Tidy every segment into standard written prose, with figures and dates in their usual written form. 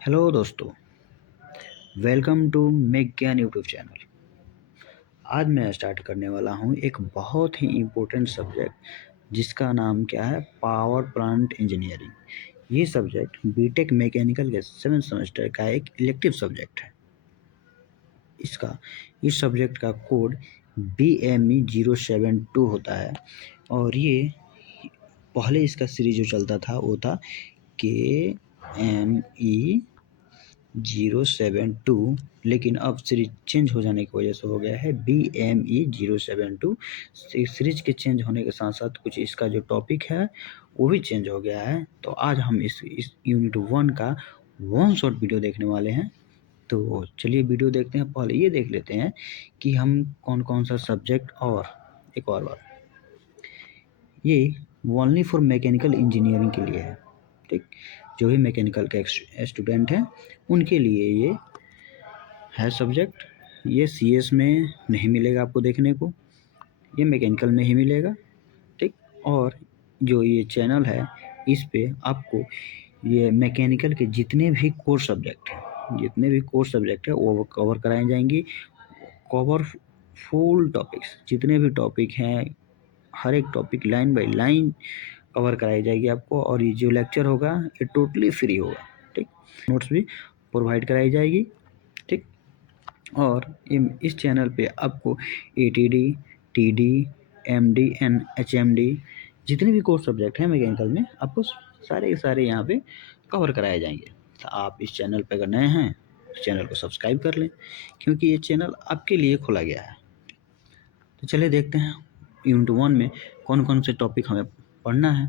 Hello दोस्तों, welcome to make ज्ञान YouTube channel. आज मैं स्टार्ट करने वाला हूँ एक बहुत ही इम्पोर्टेंट सब्जेक्ट जिसका नाम क्या है, पावर प्लांट इंजीनियरिंग। ये सब्जेक्ट बीटेक मैकेनिकल के 7th सेमेस्टर का एक इलेक्टिव सब्जेक्ट है। इस सब्जेक्ट का कोड BME 072 होता है और ये पहले इसका सीरीज जो चलता था वो था KME 072, लेकिन अब सीरीज चेंज हो जाने की वजह से हो गया है BME 072। सीरीज के चेंज होने के साथ साथ कुछ इसका जो टॉपिक है वो भी चेंज हो गया है। तो आज हम इस यूनिट 1 का वन शॉट वीडियो देखने वाले हैं। तो चलिए वीडियो देखते हैं। पहले ये देख लेते हैं कि हम कौन कौन सा सब्जेक्ट, और एक और बात, ये ओनली फॉर मैकेनिकल इंजीनियरिंग के लिए है। ठीक, जो भी मैकेनिकल के स्टूडेंट हैं उनके लिए ये है सब्जेक्ट। ये CS में नहीं मिलेगा आपको देखने को, ये मैकेनिकल में ही मिलेगा। ठीक, और जो ये चैनल है इस पे आपको ये मैकेनिकल के जितने भी कोर सब्जेक्ट हैं वो कवर कराए जाएंगी। कवर फुल टॉपिक्स, जितने भी टॉपिक हैं हर एक topic line by line cover कराई जाएगी आपको। और ये जो लेक्चर होगा ये टोटली फ्री होगा। ठीक, नोट्स भी प्रोवाइड कराई जाएगी। ठीक, और इस चैनल पे आपको ATD, TD, MD and HMD जितने भी कोर्स सब्जेक्ट हैं मैकेनिकल में आपको सारे के सारे यहाँ पे कवर कराए जाएंगे। तो आप इस चैनल पे अगर नए हैं तो चैनल को सब्सक्राइब कर लें, क्योंकि ये चैनल आपके लिए खोला गया है। तो चलिए देखते हैं यूनिट 1 में कौन कौन से टॉपिक हमें पढ़ना है।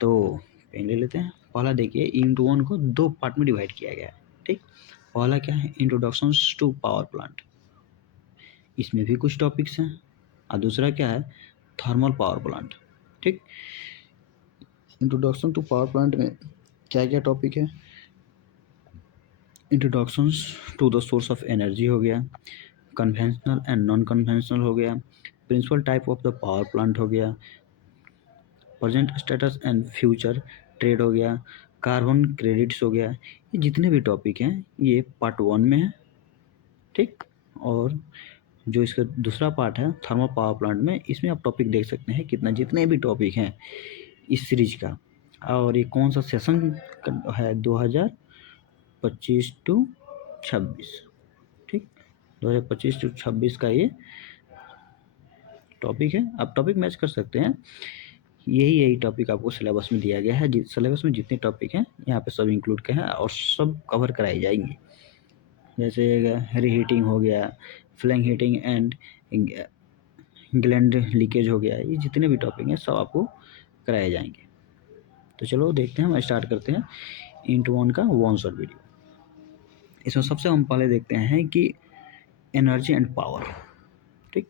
तो पेन ले लेते हैं। पहला देखिए, यूनिट 1 को 2 पार्ट में डिवाइड किया गया है। ठीक, पहला क्या है, इंट्रोडक्शंस टू पावर प्लांट, इसमें भी कुछ टॉपिक्स हैं। और दूसरा क्या है, थर्मल पावर प्लांट। ठीक, इंट्रोडक्शन टू पावर प्लांट में क्या क्या टॉपिक है, introductions to the source of energy हो गया, कन्वेंशनल एंड नॉन कन्वेंशनल हो गया, principal type of the power plant हो गया, present status and future trade हो गया, कार्बन क्रेडिट्स हो गया। ये जितने भी टॉपिक हैं ये पार्ट 1 में है। ठीक, और जो इसका दूसरा पार्ट है थर्मल पावर प्लांट में, इसमें आप टॉपिक देख सकते हैं कितना, जितने भी टॉपिक हैं इस सीरीज का। और ये कौन सा सेशन है, 2025 टू 26। ठीक, 2025 टू 26 का ये टॉपिक है। आप टॉपिक मैच कर सकते हैं। यही टॉपिक आपको सिलेबस में दिया गया है। सिलेबस में जितने टॉपिक हैं यहाँ पे सब इंक्लूड के हैं और सब कवर कराई जाएंगी। जैसे रीहीटिंग हो गया, फ्लैंग हीटिंग एंड ग्लैंड लीकेज हो गया, ये जितने भी टॉपिक हैं सब आपको कराए जाएंगे। तो चलो देखते हैं, हम स्टार्ट करते हैं इंटू 1 का वन शॉट वीडियो। इसमें सबसे हम पहले देखते हैं कि एनर्जी एंड पावर। ठीक,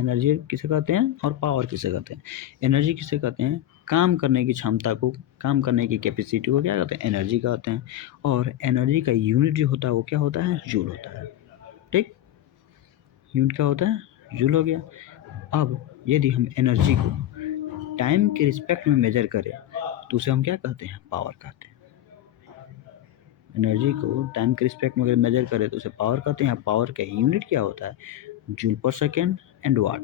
एनर्जी किसे कहते हैं और पावर किसे कहते हैं। एनर्जी किसे कहते हैं, काम करने की क्षमता को, काम करने की कैपेसिटी को क्या कहते हैं, एनर्जी कहते हैं। और एनर्जी का यूनिट जो होता है वो क्या होता है, जूल होता है। ठीक, यूनिट क्या होता है, जूल हो गया। अब यदि हम एनर्जी को टाइम के रिस्पेक्ट में मेजर करें तो उसे हम क्या कहते हैं, पावर कहते हैं। एनर्जी को टाइम के रिस्पेक्ट में अगर मेजर करें तो उसे पावर कहते हैं। पावर का यूनिट क्या होता है, जूल पर सेकेंड एंड वाट।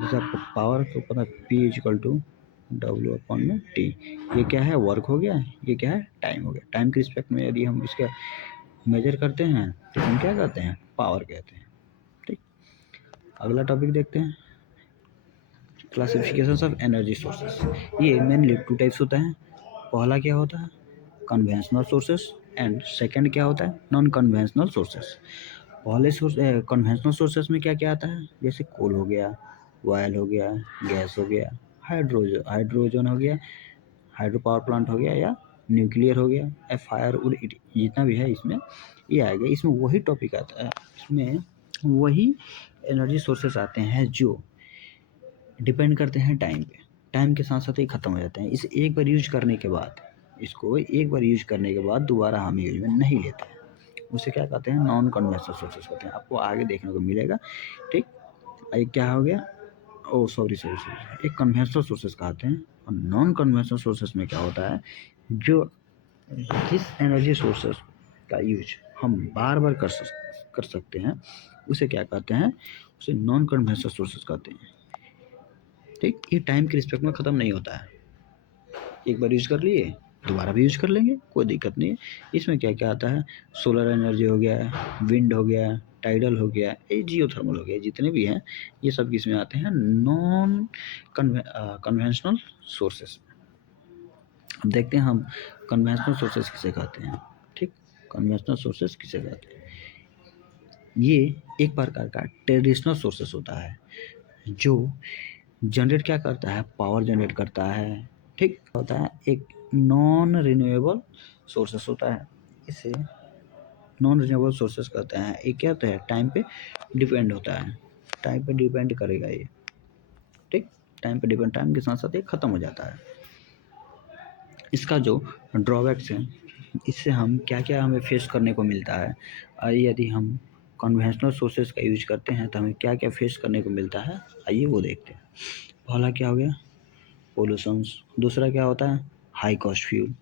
जैसे आपको पावर को पता है, P=W/T। ये क्या है, वर्क हो गया, ये क्या है, टाइम हो गया। टाइम के रिस्पेक्ट में यदि हम इसका मेजर करते हैं तो हम क्या कहते हैं, पावर कहते हैं। ठीक, अगला टॉपिक देखते हैं, क्लासिफिकेशन ऑफ एनर्जी सोर्सेस। ये मेनली 2 टाइप्स होता है। पहला क्या होता है, कन्वेंशनल सोर्सेस, एंड सेकंड क्या होता है, नॉन कन्वेंशनल सोर्सेस। पहले कन्वेंशनल सोर्सेस में क्या क्या आता है, जैसे कोल हो गया, ऑयल हो गया, गैस हो गया, हाइड्रोजन हो गया, हाइड्रो पावर प्लांट हो गया, या न्यूक्लियर हो गया, या फायर वुड, जितना भी है इसमें ये आ गया। इसमें वही टॉपिक आता है, इसमें वही एनर्जी सोर्सेस आते हैं जो डिपेंड करते हैं टाइम पे। टाइम के साथ साथ ही ख़त्म हो जाते हैं। इसे एक बार यूज करने के बाद, इसको एक बार यूज करने के बाद दोबारा हम यूज में नहीं लेते हैं। उसे क्या कहते हैं, नॉन कन्वेंशनल सोर्सेस कहते हैं। आपको आगे देखने को मिलेगा। ठीक, एक क्या हो गया, ओ सॉरी, एक कन्वेंशनल सोर्सेस कहते हैं। और नॉन कन्वेंशनल सोर्सेस में क्या होता है, जो जिस एनर्जी सोर्सेस का यूज हम बार बार कर सकते हैं उसे क्या कहते हैं, उसे नॉन कन्वेंशनल सोर्सेस कहते हैं। ठीक, ये टाइम के रिस्पेक्ट में ख़त्म नहीं होता है, एक बार यूज कर लिए दोबारा भी यूज कर लेंगे, कोई दिक्कत नहीं है। इसमें क्या क्या आता है, सोलर एनर्जी हो गया, विंड हो गया, टाइडल हो गया, ये जियोथर्मल हो गया, जितने भी हैं ये सब किसमें आते हैं, नॉन कन्वेंशनल सोर्सेस। अब देखते हैं हम कन्वेंशनल सोर्सेस किसे कहते हैं। ठीक, कन्वेंशनल सोर्सेस किसे कहते हैं, ये एक प्रकार का ट्रेडिशनल सोर्सेस होता है जो जनरेट क्या करता है, पावर जनरेट करता है। ठीक होता है, एक नॉन रिन्यूएबल सोर्सेस होता है, इसे नॉन रिन्यूएबल सोर्सेस कहते हैं। ये क्या होता है, टाइम पे डिपेंड होता है, टाइम पे डिपेंड करेगा ये। ठीक, टाइम पे डिपेंड, टाइम के साथ साथ ये ख़त्म हो जाता है। इसका जो ड्रॉबैक्स है, इससे हम क्या क्या हमें फेस करने को मिलता है, यदि हम कन्वेंशनल सोर्सेस का यूज करते हैं तो हमें क्या क्या फेस करने को मिलता है, आइए वो देखते हैं। पहला क्या हो गया, पोल्यूशंस। दूसरा क्या होता है, हाई कॉस्ट फ्यूल।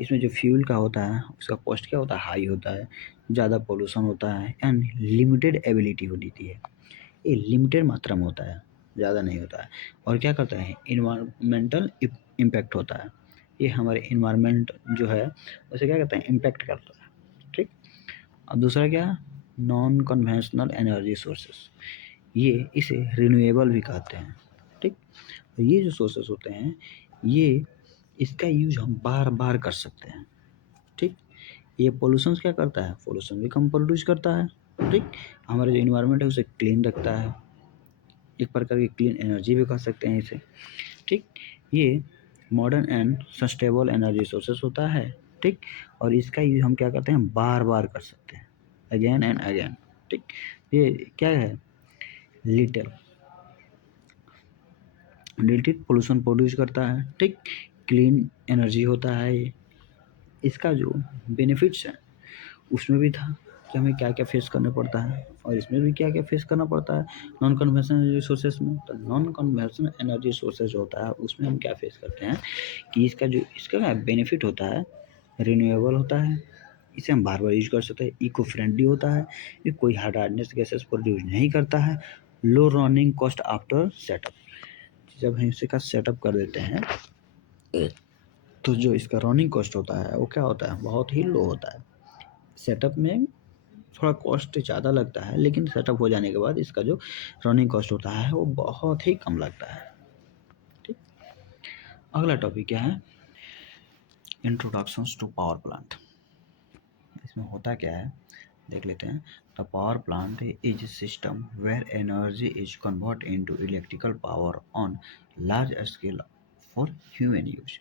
इसमें जो फ्यूल का होता है उसका कॉस्ट क्या होता है, हाई होता है, ज़्यादा पोल्यूशन होता है, एंड लिमिटेड एबिलिटी होती है, ये लिमिटेड मात्रा में होता है, ज़्यादा नहीं होता है। और क्या करता है, इन्वायरमेंटल इम्पैक्ट होता है, ये हमारे इन्वायरमेंट जो है उसे क्या कहते हैं, इम्पैक्ट करता है। ठीक, अब दूसरा क्या, नॉन कन्वेंशनल एनर्जी सोर्सेस, ये इसे रिन्यूएबल भी कहते हैं। ठीक, तो ये जो सोर्सेस होते हैं ये, इसका यूज हम बार बार कर सकते हैं। ठीक, ये पोल्यूशन क्या करता है, पोल्यूशन भी कम प्रोड्यूस करता है। ठीक, हमारे जो इन्वायरमेंट है उसे क्लीन रखता है, एक प्रकार की क्लीन एनर्जी भी कह सकते हैं इसे। ठीक, ये modern and sustainable energy sources होता है। ठीक, और इसका यूज हम क्या करते हैं, बार बार कर सकते हैं, अगेन एंड अगेन। ठीक, ये क्या है, लिटिल लिटिल पोल्यूशन प्रोड्यूस करता है। ठीक, क्लीन एनर्जी होता है ये। इसका जो बेनिफिट्स हैं उसमें भी था कि हमें क्या क्या फेस करना पड़ता है, और इसमें भी क्या क्या फेस करना पड़ता है नॉन कन्वेंशनल एनर्जी सोर्सेस में। तो नॉन कन्वेंशनल एनर्जी सोर्सेस जो होता है उसमें हम क्या फेस करते हैं कि इसका बेनिफिट होता है, रिन्यूएबल होता है, इसे हम बार बार यूज कर सकते हैं, इको फ्रेंडली होता है, ये कोई हार्डनेस गैसेस प्रोड्यूस नहीं करता है, लो रनिंग कॉस्ट आफ्टर सेटअप। जब हम इसका सेटअप कर देते हैं तो जो इसका रनिंग कॉस्ट होता है वो क्या होता है, बहुत ही लो होता है। सेटअप में थोड़ा कॉस्ट ज़्यादा लगता है, लेकिन सेटअप हो जाने के बाद इसका जो रनिंग कॉस्ट होता है वो बहुत ही कम लगता है। ठीक, अगला टॉपिक क्या है, इंट्रोडक्शंस टू पावर प्लांट। इसमें होता क्या है देख लेते हैं। The power plant is system where energy is convert into electrical power on large scale for human use.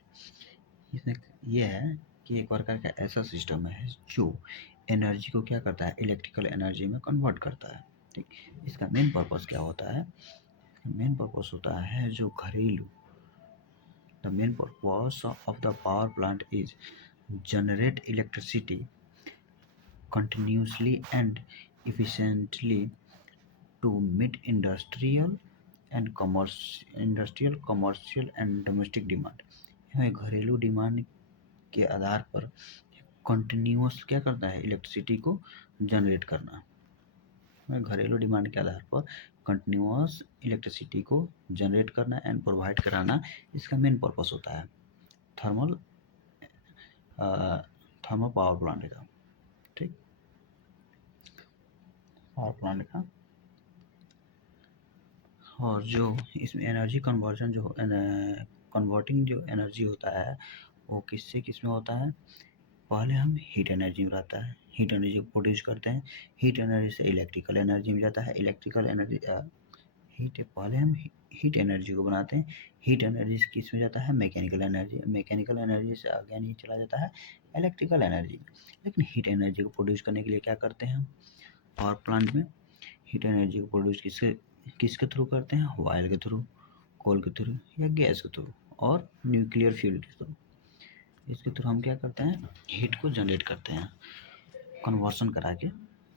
इसमें यह है कि एक प्रकार का ऐसा सिस्टम है जो एनर्जी को क्या करता है, इलेक्ट्रिकल एनर्जी में कन्वर्ट करता है। ठीक, इसका मेन पर्पस क्या होता है, मेन पर्पस होता है जो घरेलू, the main purpose of the power plant is generate electricity continuously and efficiently to meet industrial, commercial and domestic demand। यह घरेलू डिमांड के आधार पर कंटिन्यूस क्या करता है, इलेक्ट्रिसिटी को जनरेट करना। घरेलू डिमांड के आधार पर कंटिन्यूस इलेक्ट्रिसिटी को जनरेट करना एंड प्रोवाइड कराना इसका मेन पर्पस होता है थर्मल थर्मल पावर प्लांट का। ठीक, पावर प्लांट का। और जो इसमें एनर्जी कन्वर्जन जो कन्वर्टिंग जो एनर्जी होता है वो किससे किस में होता है, पहले हम हीट एनर्जी में रहता है, हीट एनर्जी प्रोड्यूस करते हैं, हीट एनर्जी से इलेक्ट्रिकल एनर्जी में जाता है, इलेक्ट्रिकल एनर्जी हीट, पहले हम हीट एनर्जी को बनाते हैं, हीट एनर्जी से किस में जाता है, मैकेनिकल एनर्जी, मैकेनिकल एनर्जी से अगेन ही चला जाता है इलेक्ट्रिकल एनर्जी। लेकिन हीट एनर्जी को प्रोड्यूस करने के लिए क्या करते हैं हम पावर प्लांट में, हीट एनर्जी को प्रोड्यूस किसके थ्रू करते हैं, ऑयल के थ्रू, कोल के थ्रू या गैस के थ्रू और न्यूक्लियर फ्यूल के थ्रू। इसके थ्रू हम क्या करते हैं, हीट को जनरेट करते हैं, कन्वर्सन करा के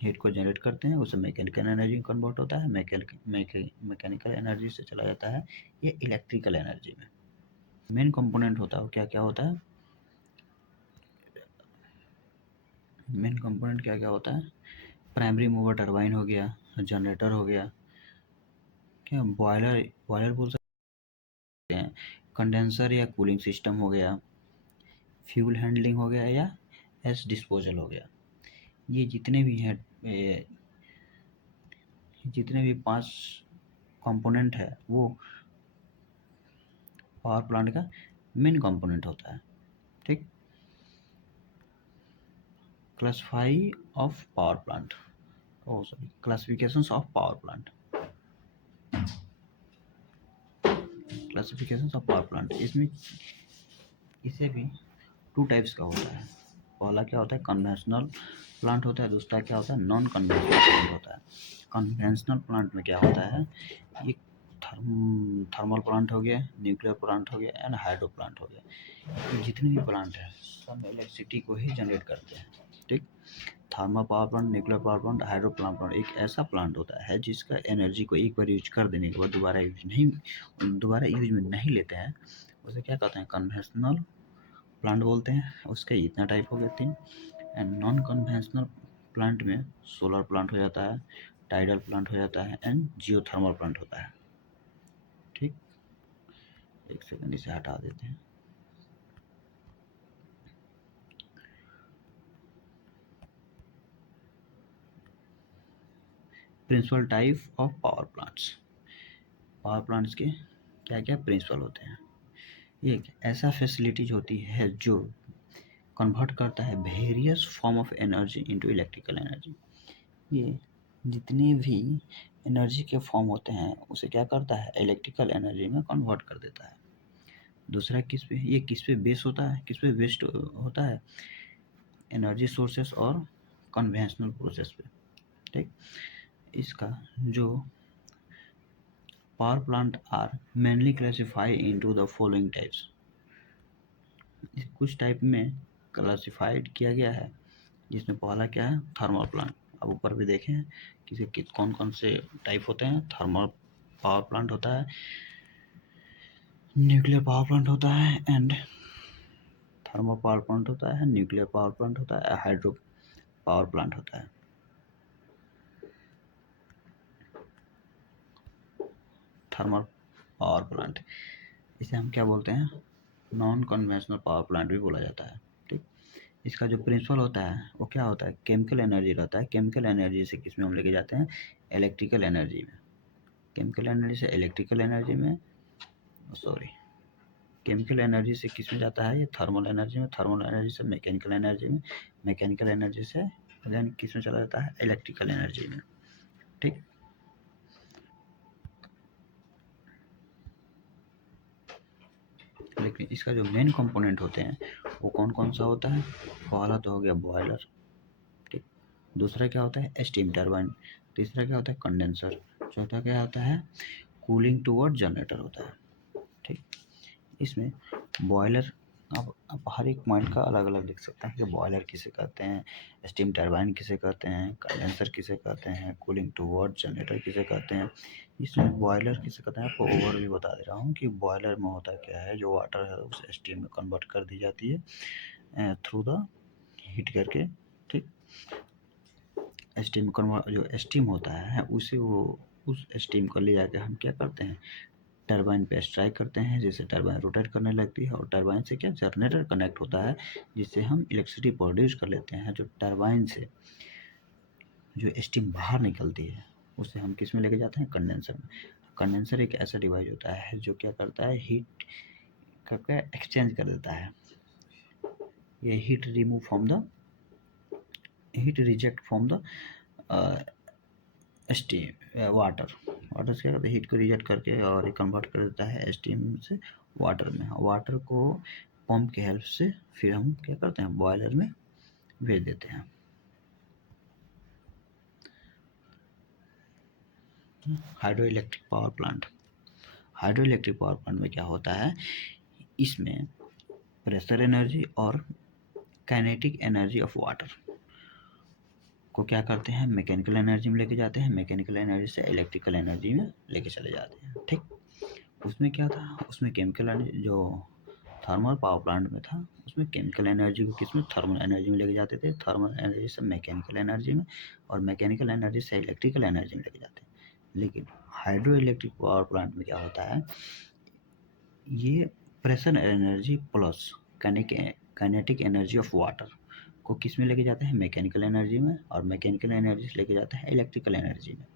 हीट को जनरेट करते हैं, उससे मैकेनिकल एनर्जी में कन्वर्ट होता है, मैकेनिकल एनर्जी से चला जाता है ये इलेक्ट्रिकल एनर्जी में। मेन कंपोनेंट होता है वो क्या क्या होता है, मेन कंपोनेंट क्या क्या होता है? प्राइमरी मूवर टरबाइन हो गया, जनरेटर हो गया, क्या बॉयलर बॉयलर बोल सकते हैं, कंडेंसर या कूलिंग सिस्टम हो गया, फ्यूल हैंडलिंग हो गया या एस डिस्पोजल हो गया। ये जितने भी हैं, जितने भी 5 कंपोनेंट है वो पावर प्लांट का मेन कंपोनेंट होता है। ठीक, classify of power plant, oh sorry, classifications of power plant, classifications of power plant. इसमें इसे भी 2 टाइप्स का होता है। पहला क्या होता है? कन्वेंशनल प्लांट होता है, दूसरा क्या होता है? नॉन कन्वेंशनल प्लांट होता है। कन्वेंशनल प्लांट में क्या होता है? ये थर्मल प्लांट हो गया, न्यूक्लियर प्लांट हो गया एंड हाइड्रो प्लांट हो गया। ये जितने भी प्लांट हैं सब इलेक्ट्रिसिटी को ही जनरेट करते हैं। ठीक, thermal power plant, nuclear power plant, hydro plant एक ऐसा प्लांट होता है जिसका एनर्जी को एक बार यूज कर देने के बाद दोबारा यूज में नहीं लेते हैं, उसे क्या कहते हैं? कन्वेंशनल प्लांट बोलते हैं। उसके इतना टाइप हो गया 3। एंड नॉन कन्वेंशनल प्लांट में सोलर प्लांट हो जाता है, टाइडल प्लांट हो जाता है एंड जियोथर्मल प्लांट होता है। ठीक, एक सेकंड इसे हटा देते हैं। Principal type of power plants. Power plants के क्या क्या प्रिंसिपल होते हैं? एक ऐसा फैसिलिटीज होती है जो कन्वर्ट करता है various form of energy into electrical energy. ये जितने भी एनर्जी के फॉर्म होते हैं उसे क्या करता है? इलेक्ट्रिकल एनर्जी में कन्वर्ट कर देता है। दूसरा किस पे? ये किस पे बेस होता है? किस पे बेस्ड होता है? एनर्जी सोर्सेस और कन्वेंशनल प्रोसेस पे। ठीक, इसका जो power plant are mainly classify into the following types. कुछ टाइप में क्लासिफाइड किया गया है, जिसमें पहला क्या है? Thermal plant. अब ऊपर भी देखें कि कौन कौन से टाइप होते हैं। थर्मल पावर प्लांट होता है, न्यूक्लियर पावर प्लांट होता है एंड थर्मल पावर प्लांट होता है, न्यूक्लियर पावर प्लांट होता है, हाइड्रो पावर प्लांट होता है। थर्मल पावर प्लांट, इसे हम क्या बोलते हैं? नॉन कन्वेंशनल पावर प्लांट भी बोला जाता है। ठीक, इसका जो प्रिंसिपल होता है वो क्या होता है? केमिकल एनर्जी रहता है। केमिकल एनर्जी से किस में हम लेके जाते हैं? इलेक्ट्रिकल एनर्जी में। केमिकल एनर्जी से इलेक्ट्रिकल एनर्जी में, सॉरी, केमिकल एनर्जी से किस में जाता है? ये थर्मल एनर्जी में, थर्मल एनर्जी से मैकेनिकल एनर्जी में, मैकेनिकल एनर्जी से देन किस में चला जाता है? इलेक्ट्रिकल एनर्जी में। ठीक, लेकिन इसका जो मेन कंपोनेंट होते हैं वो कौन कौन सा होता है? पहला तो हो गया बॉयलर। ठीक, दूसरा क्या होता है? Steam turbine. तीसरा क्या होता है? कंडेंसर। चौथा क्या होता है? कूलिंग टूवर्ड जनरेटर होता है। ठीक, इसमें बॉयलर, आप हर एक पॉइंट का अलग अलग लिख सकते हैं कि बॉयलर किसे कहते हैं, स्टीम टरबाइन किसे कहते हैं, कंडेंसर किसे कहते हैं, कूलिंग टूवर्ड जनरेटर किसे कहते हैं। इसमें बॉयलर किसे कहते हैं आपको ओवरव्यू बता दे रहा हूँ कि बॉयलर में होता क्या है। जो वाटर है उसे स्टीम में कन्वर्ट कर दी जाती है थ्रू द हीट करके। ठीक, स्टीम कन्वर्ट, जो स्टीम होता है उसे वो उस स्टीम को ले जाकर हम क्या करते हैं? टरबाइन पे स्ट्राइक करते हैं, जिससे टरबाइन रोटेट करने लगती है और टरबाइन से क्या? जनरेटर कनेक्ट होता है, जिससे हम इलेक्ट्रिसिटी प्रोड्यूस कर लेते हैं। जो टरबाइन से जो स्टीम बाहर निकलती है उसे हम किस में लेके जाते हैं? कंडेंसर में। कंडेंसर एक ऐसा डिवाइस होता है जो क्या करता है? हीट का क्या एक्सचेंज कर देता है। ये heat remove from the heat reject from the steam water से क्या करता है? हीट को रिजेक्ट करके और ये कन्वर्ट कर देता है स्टीम से वाटर में। वाटर को पंप की हेल्प से फिर हम क्या करते हैं? बॉयलर में भेज देते हैं। Hydro electric power plant. Hydro electric power plant में क्या होता है? इसमें प्रेशर एनर्जी और काइनेटिक एनर्जी ऑफ वाटर को क्या करते हैं? मैकेनिकल एनर्जी में लेके जाते हैं, मैकेनिकल एनर्जी से इलेक्ट्रिकल एनर्जी में लेके चले जाते हैं। ठीक, उसमें क्या था? उसमें केमिकल एनर्जी, जो थर्मल पावर प्लांट में था, उसमें केमिकल एनर्जी को किसमें, थर्मल एनर्जी में लेके जाते थे, थर्मल एनर्जी से मैकेनिकल एनर्जी में, और मैकेनिकल एनर्जी से इलेक्ट्रिकल एनर्जी में लेके जाते हैं। लेकिन हाइड्रो इलेक्ट्रिक पावर प्लांट में क्या होता है, ये pressure energy plus kinetic energy of water को किस में लेके जाते हैं, मैकेनिकल एनर्जी में, और मैकेनिकल एनर्जी से लेके जाते हैं इलेक्ट्रिकल एनर्जी में।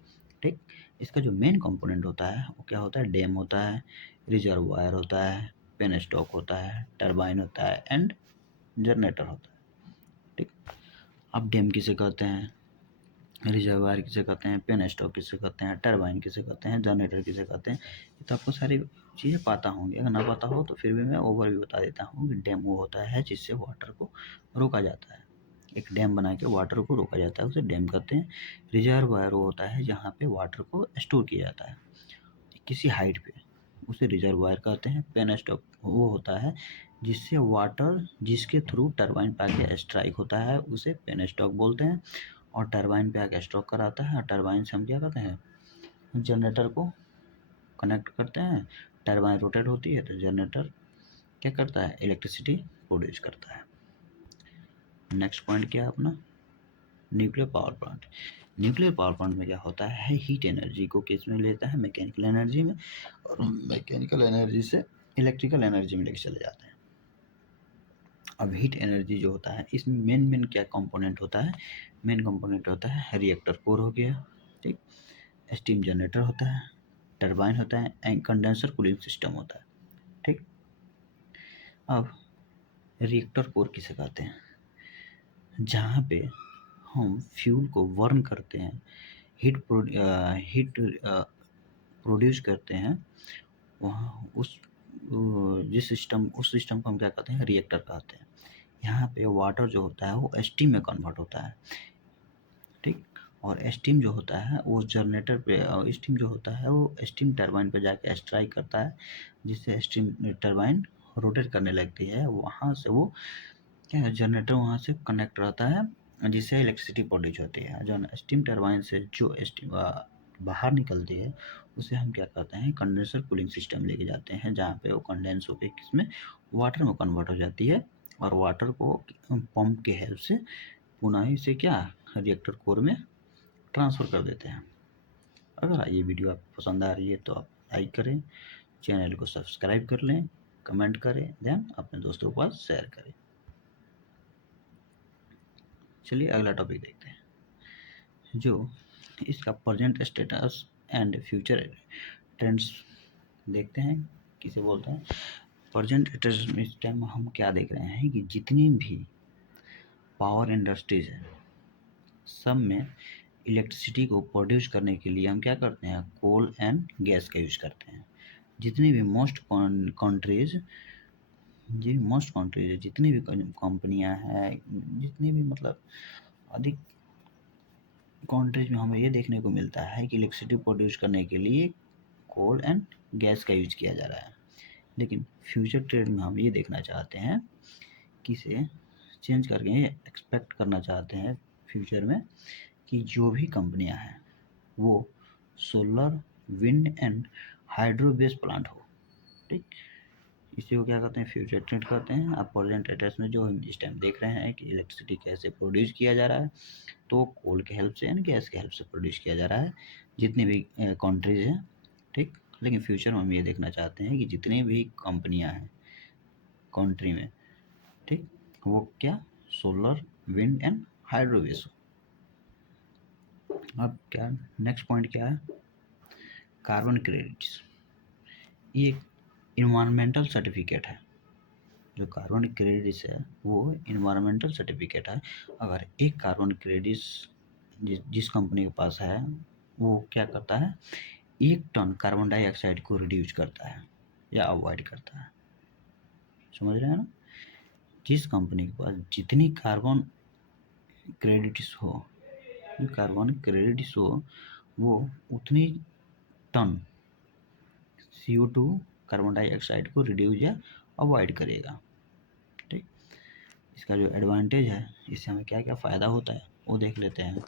ठीक, इसका जो मेन कंपोनेंट होता है वो क्या होता है, डैम होता है, रिजर्वायर होता है, पेन स्टॉक होता है, टरबाइन होता है एंड जनरेटर होता है। ठीक, अब डैम किसे कहते हैं, रिजर्वायर किसे कहते हैं, पेन स्टॉक किसे कहते हैं, टरबाइन किसे कहते हैं, जनरेटर किसे कहते हैं, ये तो आपको सारी चीज़ें पता होंगी। अगर ना पता हो तो फिर भी मैं ओवरव्यू बता देता हूँ कि डैम वो होता है जिससे वाटर को रोका जाता है। एक डैम बना के वाटर को रोका जाता है, उसे डैम कहते हैं। रिजर्वायर वो होता है जहाँ पे वाटर को स्टोर किया जाता है किसी हाइट पे, उसे रिजर्वायर कहते हैं। पेन स्टॉक वो होता है जिससे वाटर, जिसके थ्रू टरबाइन पे आके स्ट्राइक होता है, उसे पेन स्टॉक बोलते हैं, और टरबाइन पे आके स्ट्रोक कराता है, और टरबाइन से हम क्या करते हैं, जनरेटर को कनेक्ट करते हैं। टरबाइन रोटेट होती है तो जनरेटर क्या करता है, इलेक्ट्रिसिटी प्रोड्यूस करता है। नेक्स्ट पॉइंट क्या है अपना, nuclear power plant. Nuclear power plant में क्या होता है, हीट एनर्जी को किस में लेता है, मैकेनिकल एनर्जी में, और मैकेनिकल एनर्जी से इलेक्ट्रिकल एनर्जी में लेके चले जाते हैं। अब हीट एनर्जी जो होता है इसमें मेन क्या कंपोनेंट होता है, मेन कंपोनेंट होता है रिएक्टर कोर हो गया, ठीक, स्टीम जनरेटर होता है, टरबाइन होता है एंड कंडेंसर कूलिंग सिस्टम होता है। ठीक, अब रिएक्टर कोर किसे कहते हैं, जहाँ पे हम फ्यूल को बर्न करते हैं, हीट प्रोड्यूस करते हैं, वहाँ उस उस सिस्टम को हम क्या कहते हैं, रिएक्टर कहते हैं। यहाँ पे वाटर जो होता है वो स्टीम में कन्वर्ट होता है। ठीक, और स्टीम जो होता है वो जनरेटर पे, स्टीम जो होता है वो स्टीम टरबाइन पे जाके स्ट्राइक करता है, जिससे स्टीम टरबाइन रोटेट करने लगती है। वहाँ से वो क्या है, जनरेटर वहाँ से कनेक्ट रहता है, जिससे इलेक्ट्रिसिटी प्रोड्यूस होती है। जो स्टीम टरबाइन से जो स्टीम बाहर निकलती है उसे हम क्या कहते हैं, कंडेंसर कूलिंग सिस्टम लेके जाते हैं, जहाँ पे वो कंडेंस होकर किसमें, वाटर में कन्वर्ट हो जाती है, और वाटर को पंप के हेल्प से पुनः इसे क्या, रिएक्टर कोर में ट्रांसफ़र कर देते हैं। अगर ये वीडियो आपको पसंद आ रही है तो आप लाइक करें, चैनल को सब्सक्राइब कर लें, कमेंट करें, देन अपने दोस्तों के पास शेयर करें। चलिए अगला टॉपिक देखते हैं, जो इसका present status and future trends देखते हैं, किसे बोलते हैं प्रेजेंट स्टेटस। इस टाइम हम क्या देख रहे हैं कि जितनी भी पावर इंडस्ट्रीज है सब में इलेक्ट्रिसिटी को प्रोड्यूस करने के लिए हम क्या करते हैं, कोल एंड गैस का यूज करते हैं। जितनी भी मोस्ट कंट्रीज जितनी भी कंपनियां हैं, जितनी भी मतलब अधिक कंट्रीज में हमें ये देखने को मिलता है कि इलेक्ट्रिसिटी प्रोड्यूस करने के लिए कोल एंड गैस का यूज किया जा रहा है। लेकिन फ्यूचर ट्रेंड में हम ये देखना चाहते हैं कि इसे चेंज करके एक्सपेक्ट करना चाहते हैं फ्यूचर में कि जो भी कंपनियां हैं वो solar, wind and hydro based plant हो। ठीक, इसी को क्या कहते हैं, फ्यूचर ट्रेंड कहते हैं। आप प्रेजेंट स्टेटस में जो हम इस टाइम देख रहे हैं कि इलेक्ट्रिसिटी कैसे प्रोड्यूस किया जा रहा है, तो कोल के हेल्प से एंड गैस के हेल्प से प्रोड्यूस किया जा रहा है जितनी भी कंट्रीज हैं। ठीक, लेकिन फ्यूचर में हम ये देखना चाहते हैं कि जितनी भी कंपनियां हैं कंट्री में, ठीक, वो क्या solar, wind and hydro based हो। अब क्या नेक्स्ट पॉइंट क्या है, कार्बन क्रेडिट्स। ये एक इन्वायरमेंटल सर्टिफिकेट है। जो कार्बन क्रेडिट्स है वो इन्वायरमेंटल सर्टिफिकेट है। अगर एक कार्बन क्रेडिट्स जिस कंपनी के पास है वो क्या करता है, 1 टन कार्बन डाइऑक्साइड को रिड्यूस करता है या अवॉइड करता है, समझ रहे हैं ना। जिस कंपनी के पास जितनी कार्बन क्रेडिट्स हो वो उतनी टन CO2 कार्बन डाइऑक्साइड को रिड्यूस या अवॉइड करेगा। ठीक, इसका जो एडवांटेज है, इससे हमें क्या क्या फ़ायदा होता है वो देख लेते हैं।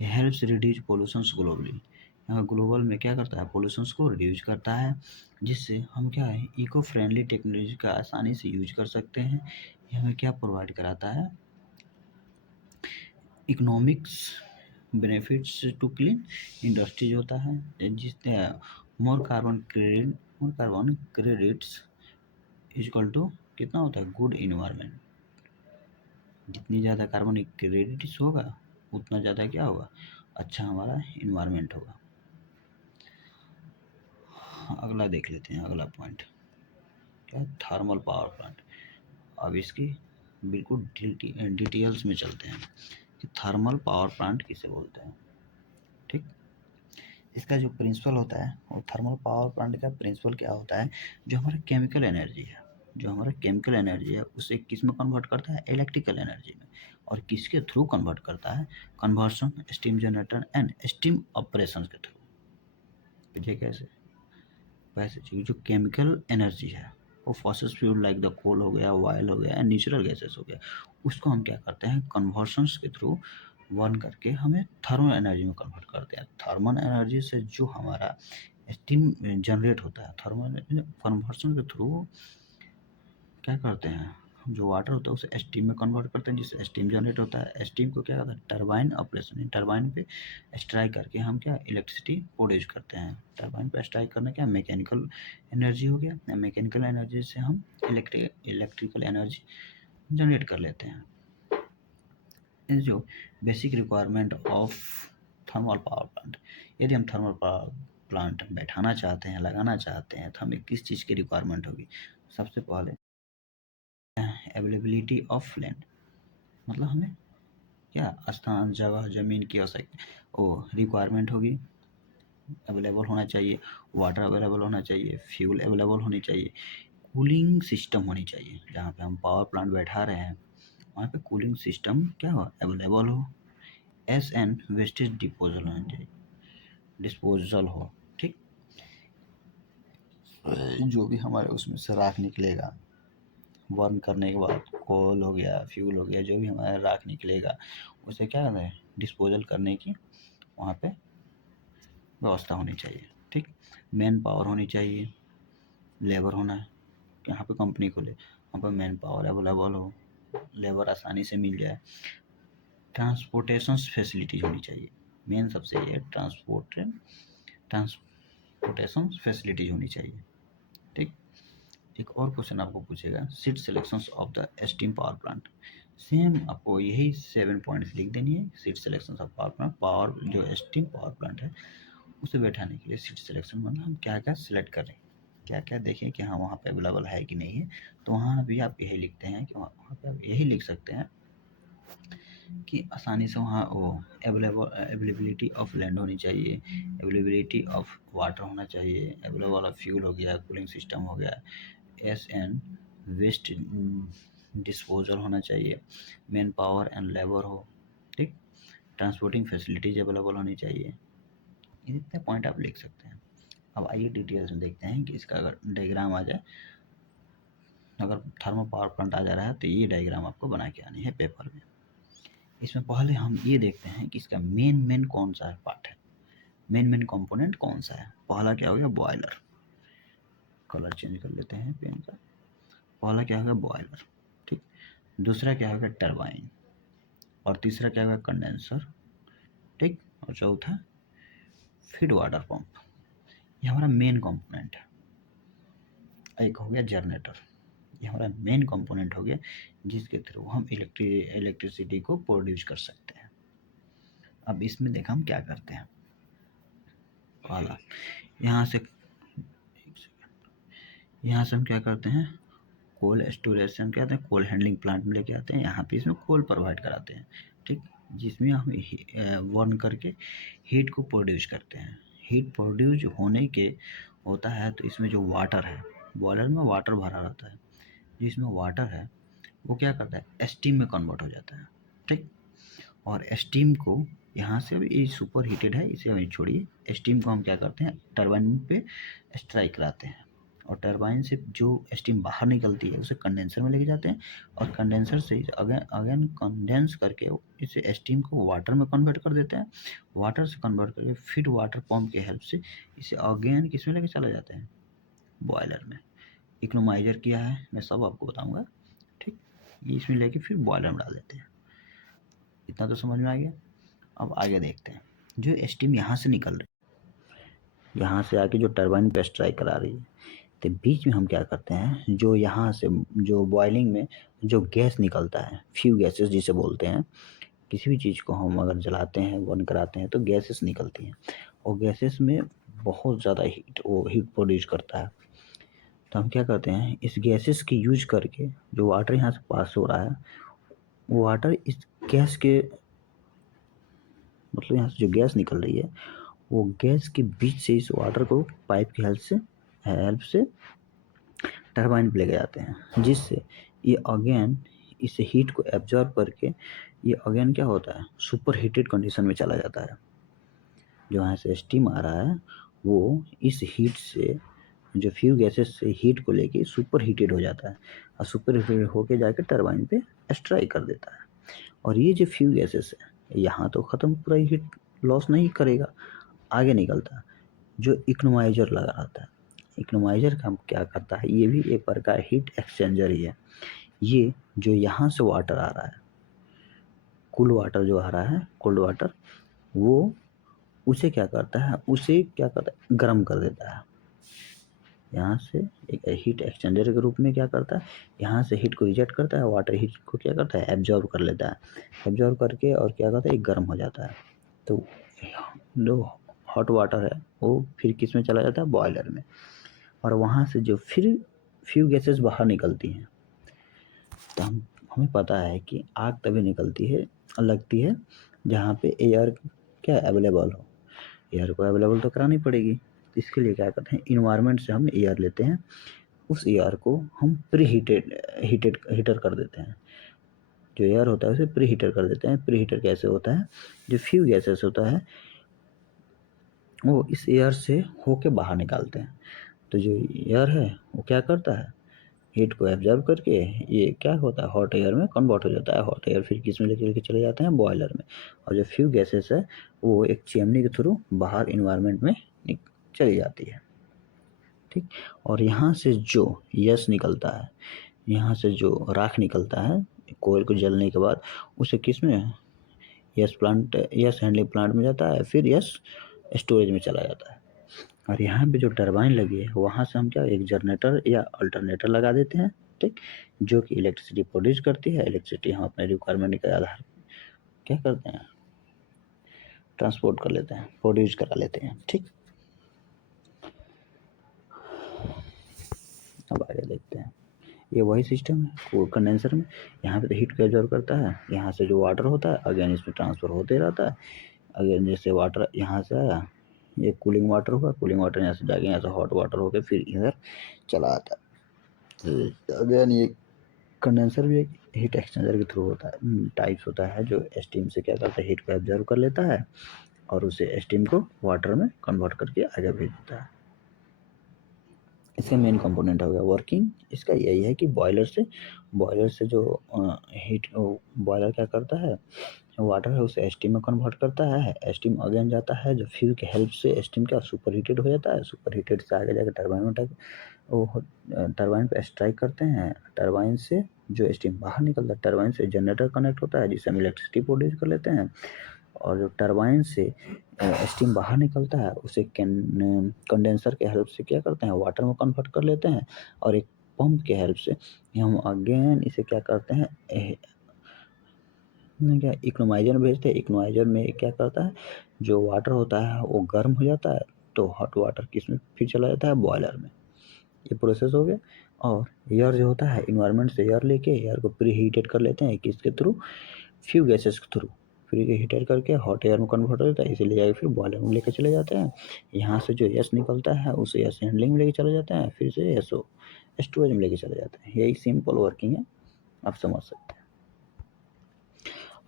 ये helps reduce pollutions globally. Global में क्या करता है, पोल्यूशंस को रिड्यूस करता है, जिससे हम क्या है इको फ्रेंडली टेक्नोलॉजी का आसानी से यूज कर सकते हैं। ये हमें क्या प्रोवाइड कराता है, economics benefits to clean industries होता है, जिससे more carbon credits equal to कितना होता है, गुड इन्वायरमेंट। जितनी ज़्यादा कार्बन क्रेडिट्स होगा उतना ज़्यादा क्या होगा, अच्छा हमारा इन्वायरमेंट होगा। अगला देख लेते हैं, अगला पॉइंट क्या, थर्मल पावर प्लांट। अब इसकी बिल्कुल डिटेल्स में चलते हैं कि थर्मल पावर प्लांट किसे बोलते हैं। ठीक, इसका जो प्रिंसिपल होता है वो थर्मल पावर प्लांट का प्रिंसिपल क्या होता है, जो हमारा केमिकल एनर्जी है, जो हमारा केमिकल एनर्जी है उसे किस में कन्वर्ट करता है, इलेक्ट्रिकल एनर्जी में। और किसके थ्रू कन्वर्ट करता है, conversion, steam generator and steam operation के थ्रू। ये कैसे, वैसे जो केमिकल एनर्जी है वो fossil fuel like the coal हो गया, ऑयल हो गया, नेचुरल गैसेस हो गया, उसको हम क्या करते हैं कन्वर्शंस के थ्रू बर्न करके हमें थर्मल एनर्जी में कन्वर्ट करते हैं। थर्मल एनर्जी से जो हमारा स्टीम जनरेट होता है, थर्मल कन्वर्शन के थ्रू क्या करते हैं, जो वाटर होता है उसे स्टीम में कन्वर्ट करते हैं, जिससे स्टीम जनरेट होता है। स्टीम को क्या करता है, टरबाइन ऑपरेशन, टरबाइन पे स्ट्राइक करके हम क्या इलेक्ट्रिसिटी प्रोड्यूस करते हैं। टरबाइन पे स्ट्राइक करना क्या मैकेनिकल एनर्जी हो गया, मैकेनिकल एनर्जी से हम इलेक्ट्रिकल एनर्जी जनरेट कर लेते हैं। इस जो basic requirement of thermal power plant, यदि हम थर्मल पावर प्लांट बैठाना चाहते हैं, लगाना चाहते हैं, तो हमें किस चीज़ की रिक्वायरमेंट होगी, सबसे पहले अवेलेबिलिटी ऑफ लैंड, मतलब हमें क्या स्थान, जगह, ज़मीन की आवश्यकता वो रिक्वायरमेंट होगी, अवेलेबल होना चाहिए, वाटर अवेलेबल होना चाहिए, फ्यूल अवेलेबल होनी चाहिए, कूलिंग सिस्टम होनी चाहिए। जहाँ पे हम पावर प्लांट बैठा रहे हैं वहाँ पे कूलिंग सिस्टम क्या हो, अवेलेबल हो, एस एंड वेस्टेज डिपोजल होना चाहिए, डिस्पोजल हो। ठीक, जो भी हमारे उसमें से राख निकलेगा बर्न करने के बाद, कोल हो गया, फ्यूल हो गया, जो भी हमारा राख निकलेगा उसे क्या करना है, डिस्पोजल करने की वहाँ पे व्यवस्था होनी चाहिए। ठीक, मैन पावर होनी चाहिए, लेबर होना है, यहाँ पे कंपनी खोले वहाँ पर मैन पावर अवेलेबल हो, लेबर आसानी से मिल जाए, ट्रांसपोर्टेशन फैसिलिटीज होनी चाहिए, मेन सबसे ये ट्रांसपोर्टेशन फैसिलिटीज होनी चाहिए। ठीक, एक और क्वेश्चन आपको पूछेगा, seat selections of the steam power plant. Same आपको यही 7 पॉइंट्स लिख देनी है, seat selections of power plant, power जो स्टीम पावर प्लांट है उसे बैठाने के लिए सीट सिलेक्शन मतलब हम क्या क्या सिलेक्ट करें, क्या क्या देखें कि हाँ वहाँ पे अवेलेबल है कि नहीं है। तो वहाँ भी आप यही लिखते हैं कि वहाँ पे आप यही लिख सकते हैं कि आसानी से वहाँ वो अवेलेबिलिटी ऑफ लैंड होनी चाहिए, अवेलेबिलिटी ऑफ वाटर होना चाहिए, अवेलेबल ऑफ फ्यूल हो गया, कूलिंग सिस्टम हो गया, एस एंड वेस्ट डिस्पोजल होना चाहिए, मैन पावर एंड लेबर हो। ठीक, ट्रांसपोर्टिंग फैसिलिटीज अवेलेबल होनी चाहिए। इतने पॉइंट आप लिख सकते हैं। अब आइए डिटेल्स में देखते हैं कि इसका अगर डायग्राम आ जाए, अगर थर्मल पावर प्लांट आ जा रहा है तो ये डायग्राम आपको बना के आनी है पेपर में। इसमें पहले हम ये देखते हैं कि इसका मेन कौन सा पार्ट है, मेन कंपोनेंट कौन सा है। पहला क्या हो गया, बॉयलर, कलर चेंज कर लेते हैं पेन का। पहला क्या होगा, बॉयलर। ठीक, दूसरा क्या होगा, टरबाइन, और तीसरा क्या होगा, कंडेंसर। ठीक, और चौथा फीड वाटर पंप। ये हमारा मेन कंपोनेंट है। एक हो गया जनरेटर, ये हमारा मेन कंपोनेंट हो गया जिसके थ्रू हम इलेक्ट्रिसिटी को प्रोड्यूस कर सकते हैं। अब इसमें देखा हम क्या करते हैं, पहला यहाँ से हम क्या करते हैं, कोल स्टोरेज से हम क्या करते हैं, कोल हैंडलिंग प्लांट में लेके आते हैं, यहाँ पे इसमें कोल प्रोवाइड कराते हैं। ठीक, जिसमें हम बर्न करके हीट को प्रोड्यूस करते हैं। हीट प्रोड्यूस होने के होता है तो इसमें जो वाटर है, बॉयलर में वाटर भरा रहता है, जिसमें वाटर है वो क्या करता है, स्टीम में कन्वर्ट हो जाता है। ठीक, और स्टीम को यहाँ से अभी ये सुपर हीटेड है, इसे अभी छोड़िए, स्टीम को हम क्या करते हैं टरबाइन पे स्ट्राइक कराते हैं, और टरबाइन से जो स्टीम बाहर निकलती है उसे कंडेंसर में लेके जाते हैं और कंडेंसर से अगेन कंडेंस करके इसे स्टीम को वाटर में कन्वर्ट कर देते हैं। वाटर से कन्वर्ट करके फिर वाटर पंप की हेल्प से इसे अगेन किस में लेके चले जाते हैं, बॉयलर में। इकोनोमाइजर क्या है मैं सब आपको बताऊंगा, ठीक। ये इसमें लेके फिर बॉयलर में डाल देते हैं। इतना तो समझ में आ गया। अब आगे देखते हैं, जो स्टीम यहाँ से निकल रही है, यहाँ से आके जो टरबाइन पे स्ट्राइक करा रही है, तो बीच में हम क्या करते हैं, जो यहाँ से जो बॉयलिंग में जो गैस निकलता है, फ्यू गैसेस जिसे बोलते हैं, किसी भी चीज़ को हम अगर जलाते हैं बर्न कराते हैं तो गैसेस निकलती हैं और गैसेस में बहुत ज़्यादा हीट प्रोड्यूस करता है। तो हम क्या करते हैं, इस गैसेस की यूज करके जो वाटर यहाँ से पास हो रहा है, वो वाटर इस गैस के मतलब यहाँ से जो गैस निकल रही है वो गैस के बीच से इस वाटर को पाइप की हेल्प से टरबाइन पे लेके जाते हैं, जिससे ये अगेन इस हीट को एब्जॉर्ब करके ये अगेन क्या होता है, सुपर हीटेड कंडीशन में चला जाता है। जो यहाँ से स्टीम आ रहा है वो इस हीट से जो फ्यू गैसेस से हीट को लेके सुपर हीटेड हो जाता है और सुपर हीटेड होके जाके टरबाइन पे स्ट्राइक कर देता है। और ये जो फ्यू गैसेस है यहाँ तो ख़त्म, पूरा हीट लॉस नहीं करेगा, आगे निकलता है। जो इकोनोमाइजर लगा रहता है, इकोनोमाइजर काम क्या करता है, ये भी एक प्रकार हीट एक्सचेंजर ही है। ये जो यहाँ से वाटर आ रहा है, कूल वाटर जो आ रहा है, कोल्ड वाटर, वो उसे क्या करता है, गर्म कर देता है। यहाँ से एक हीट एक्सचेंजर के रूप में क्या करता है, यहाँ से हीट को रिजेक्ट करता है, वाटर हीट को क्या करता है, एब्जॉर्ब कर लेता है। एब्जॉर्ब करके और क्या करता है, एक गर्म हो जाता है। तो जो हॉट वाटर है वो फिर किस में चला जाता है, बॉयलर में। और वहाँ से जो फिर फ्यू गैसेस बाहर निकलती हैं, तो हमें पता है कि आग तभी निकलती है, लगती है जहाँ पे एयर क्या अवेलेबल हो। एयर को अवेलेबल तो करानी पड़ेगी, इसके लिए क्या करते हैं, इन्वायरमेंट से हम एयर लेते हैं, उस एयर को हम हीटर कर देते हैं। जो एयर होता है उसे प्री हीटर कर देते हैं। प्री हीटर कैसे होता है, जो फ्यू गैसेस होता है वो इस एयर से होके बाहर निकालते हैं। तो जो एयर है वो क्या करता है, हीट को एब्जॉर्ब करके ये क्या होता है, हॉट एयर में कन्वर्ट हो जाता है। हॉट एयर फिर किस में लेके चले जाते हैं, बॉयलर में। और जो फ्यू गैसेस है वो एक चिमनी के थ्रू बाहर इन्वायरमेंट में चली जाती है, ठीक। और यहाँ से जो यस निकलता है, यहाँ से जो राख निकलता है कोयल को जलने के बाद, उसे किस में, यस हैंडलिंग प्लांट में जाता है, फिर यस स्टोरेज में चला जाता है। और यहाँ पे जो टरबाइन लगी है वहाँ से हम क्या एक जनरेटर या अल्टरनेटर लगा देते हैं, ठीक, जो कि इलेक्ट्रिसिटी प्रोड्यूस करती है। इलेक्ट्रिसिटी हम अपने रिक्वायरमेंट के आधार क्या करते हैं, ट्रांसपोर्ट कर लेते हैं, प्रोड्यूस करा लेते हैं, ठीक। अब आगे देखते हैं, ये वही सिस्टम है कंडेंसर में। यहाँ पे तो हीट को एब्जॉर्ब करता है, यहाँ से जो वाटर होता है अगेन इसमें ट्रांसफ़र होते रहता है। अगेन जैसे वाटर यहाँ से आया, ये कूलिंग वाटर होगा, कूलिंग वाटर यहाँ से जाके यहाँ से हॉट वाटर होकर फिर इधर चला आता है। तो अगेन ये कंडेंसर भी एक हीट एक्सचेंजर के थ्रू होता है, टाइप्स होता है, जो स्टीम से क्या करता है, हीट को एब्जॉर्ब कर लेता है और उसे स्टीम को वाटर में कन्वर्ट करके आगे भेज देता है। इसका मेन कंपोनेंट हो गया वर्किंग। इसका यही है कि बॉयलर से जो हीट, बॉयलर क्या करता है, वाटर है उसे स्टीम में कन्वर्ट करता है। स्टीम अगेन जाता है, जो फ्यूल की हेल्प से स्टीम क्या सुपर हीटेड हो जाता है। सुपर हीटेड से आगे जाकर टरबाइन में वो टरबाइन पे स्ट्राइक करते हैं। टरबाइन से जो स्टीम बाहर निकलता है, टरबाइन से जनरेटर कनेक्ट होता है जिससे हम इलेक्ट्रिसिटी प्रोड्यूस कर लेते हैं। और जो टरबाइन से स्टीम बाहर निकलता है उसे कंडेंसर के हेल्प से क्या करते हैं, वाटर में कन्वर्ट कर लेते हैं। और एक पंप के हेल्प से हम अगेन इसे क्या करते हैं, क्या इकोनोमाइजर में भेजते हैं। इकोनोमाइजर में क्या करता है, जो वाटर होता है वो गर्म हो जाता है, तो हॉट वाटर किस में फिर चला जाता है, बॉयलर में। ये प्रोसेस हो गया। और एयर जो होता है, इन्वायरमेंट से एयर लेके एयर को प्री हीटेड कर लेते हैं, किसके थ्रू, फ्यू गैसेस के थ्रू। फिर ये हीटर करके हॉट एयर में कन्वर्ट हो जाता है, इसीलिए जाके फिर बॉयलर में लेके चले जाते हैं। यहाँ से जो यस निकलता है उसे यस हैंडलिंग में लेके चले जाते हैं, फिर से यस स्टोरेज में लेके चले जाते हैं। यही सिंपल वर्किंग है, आप समझ सकते हैं।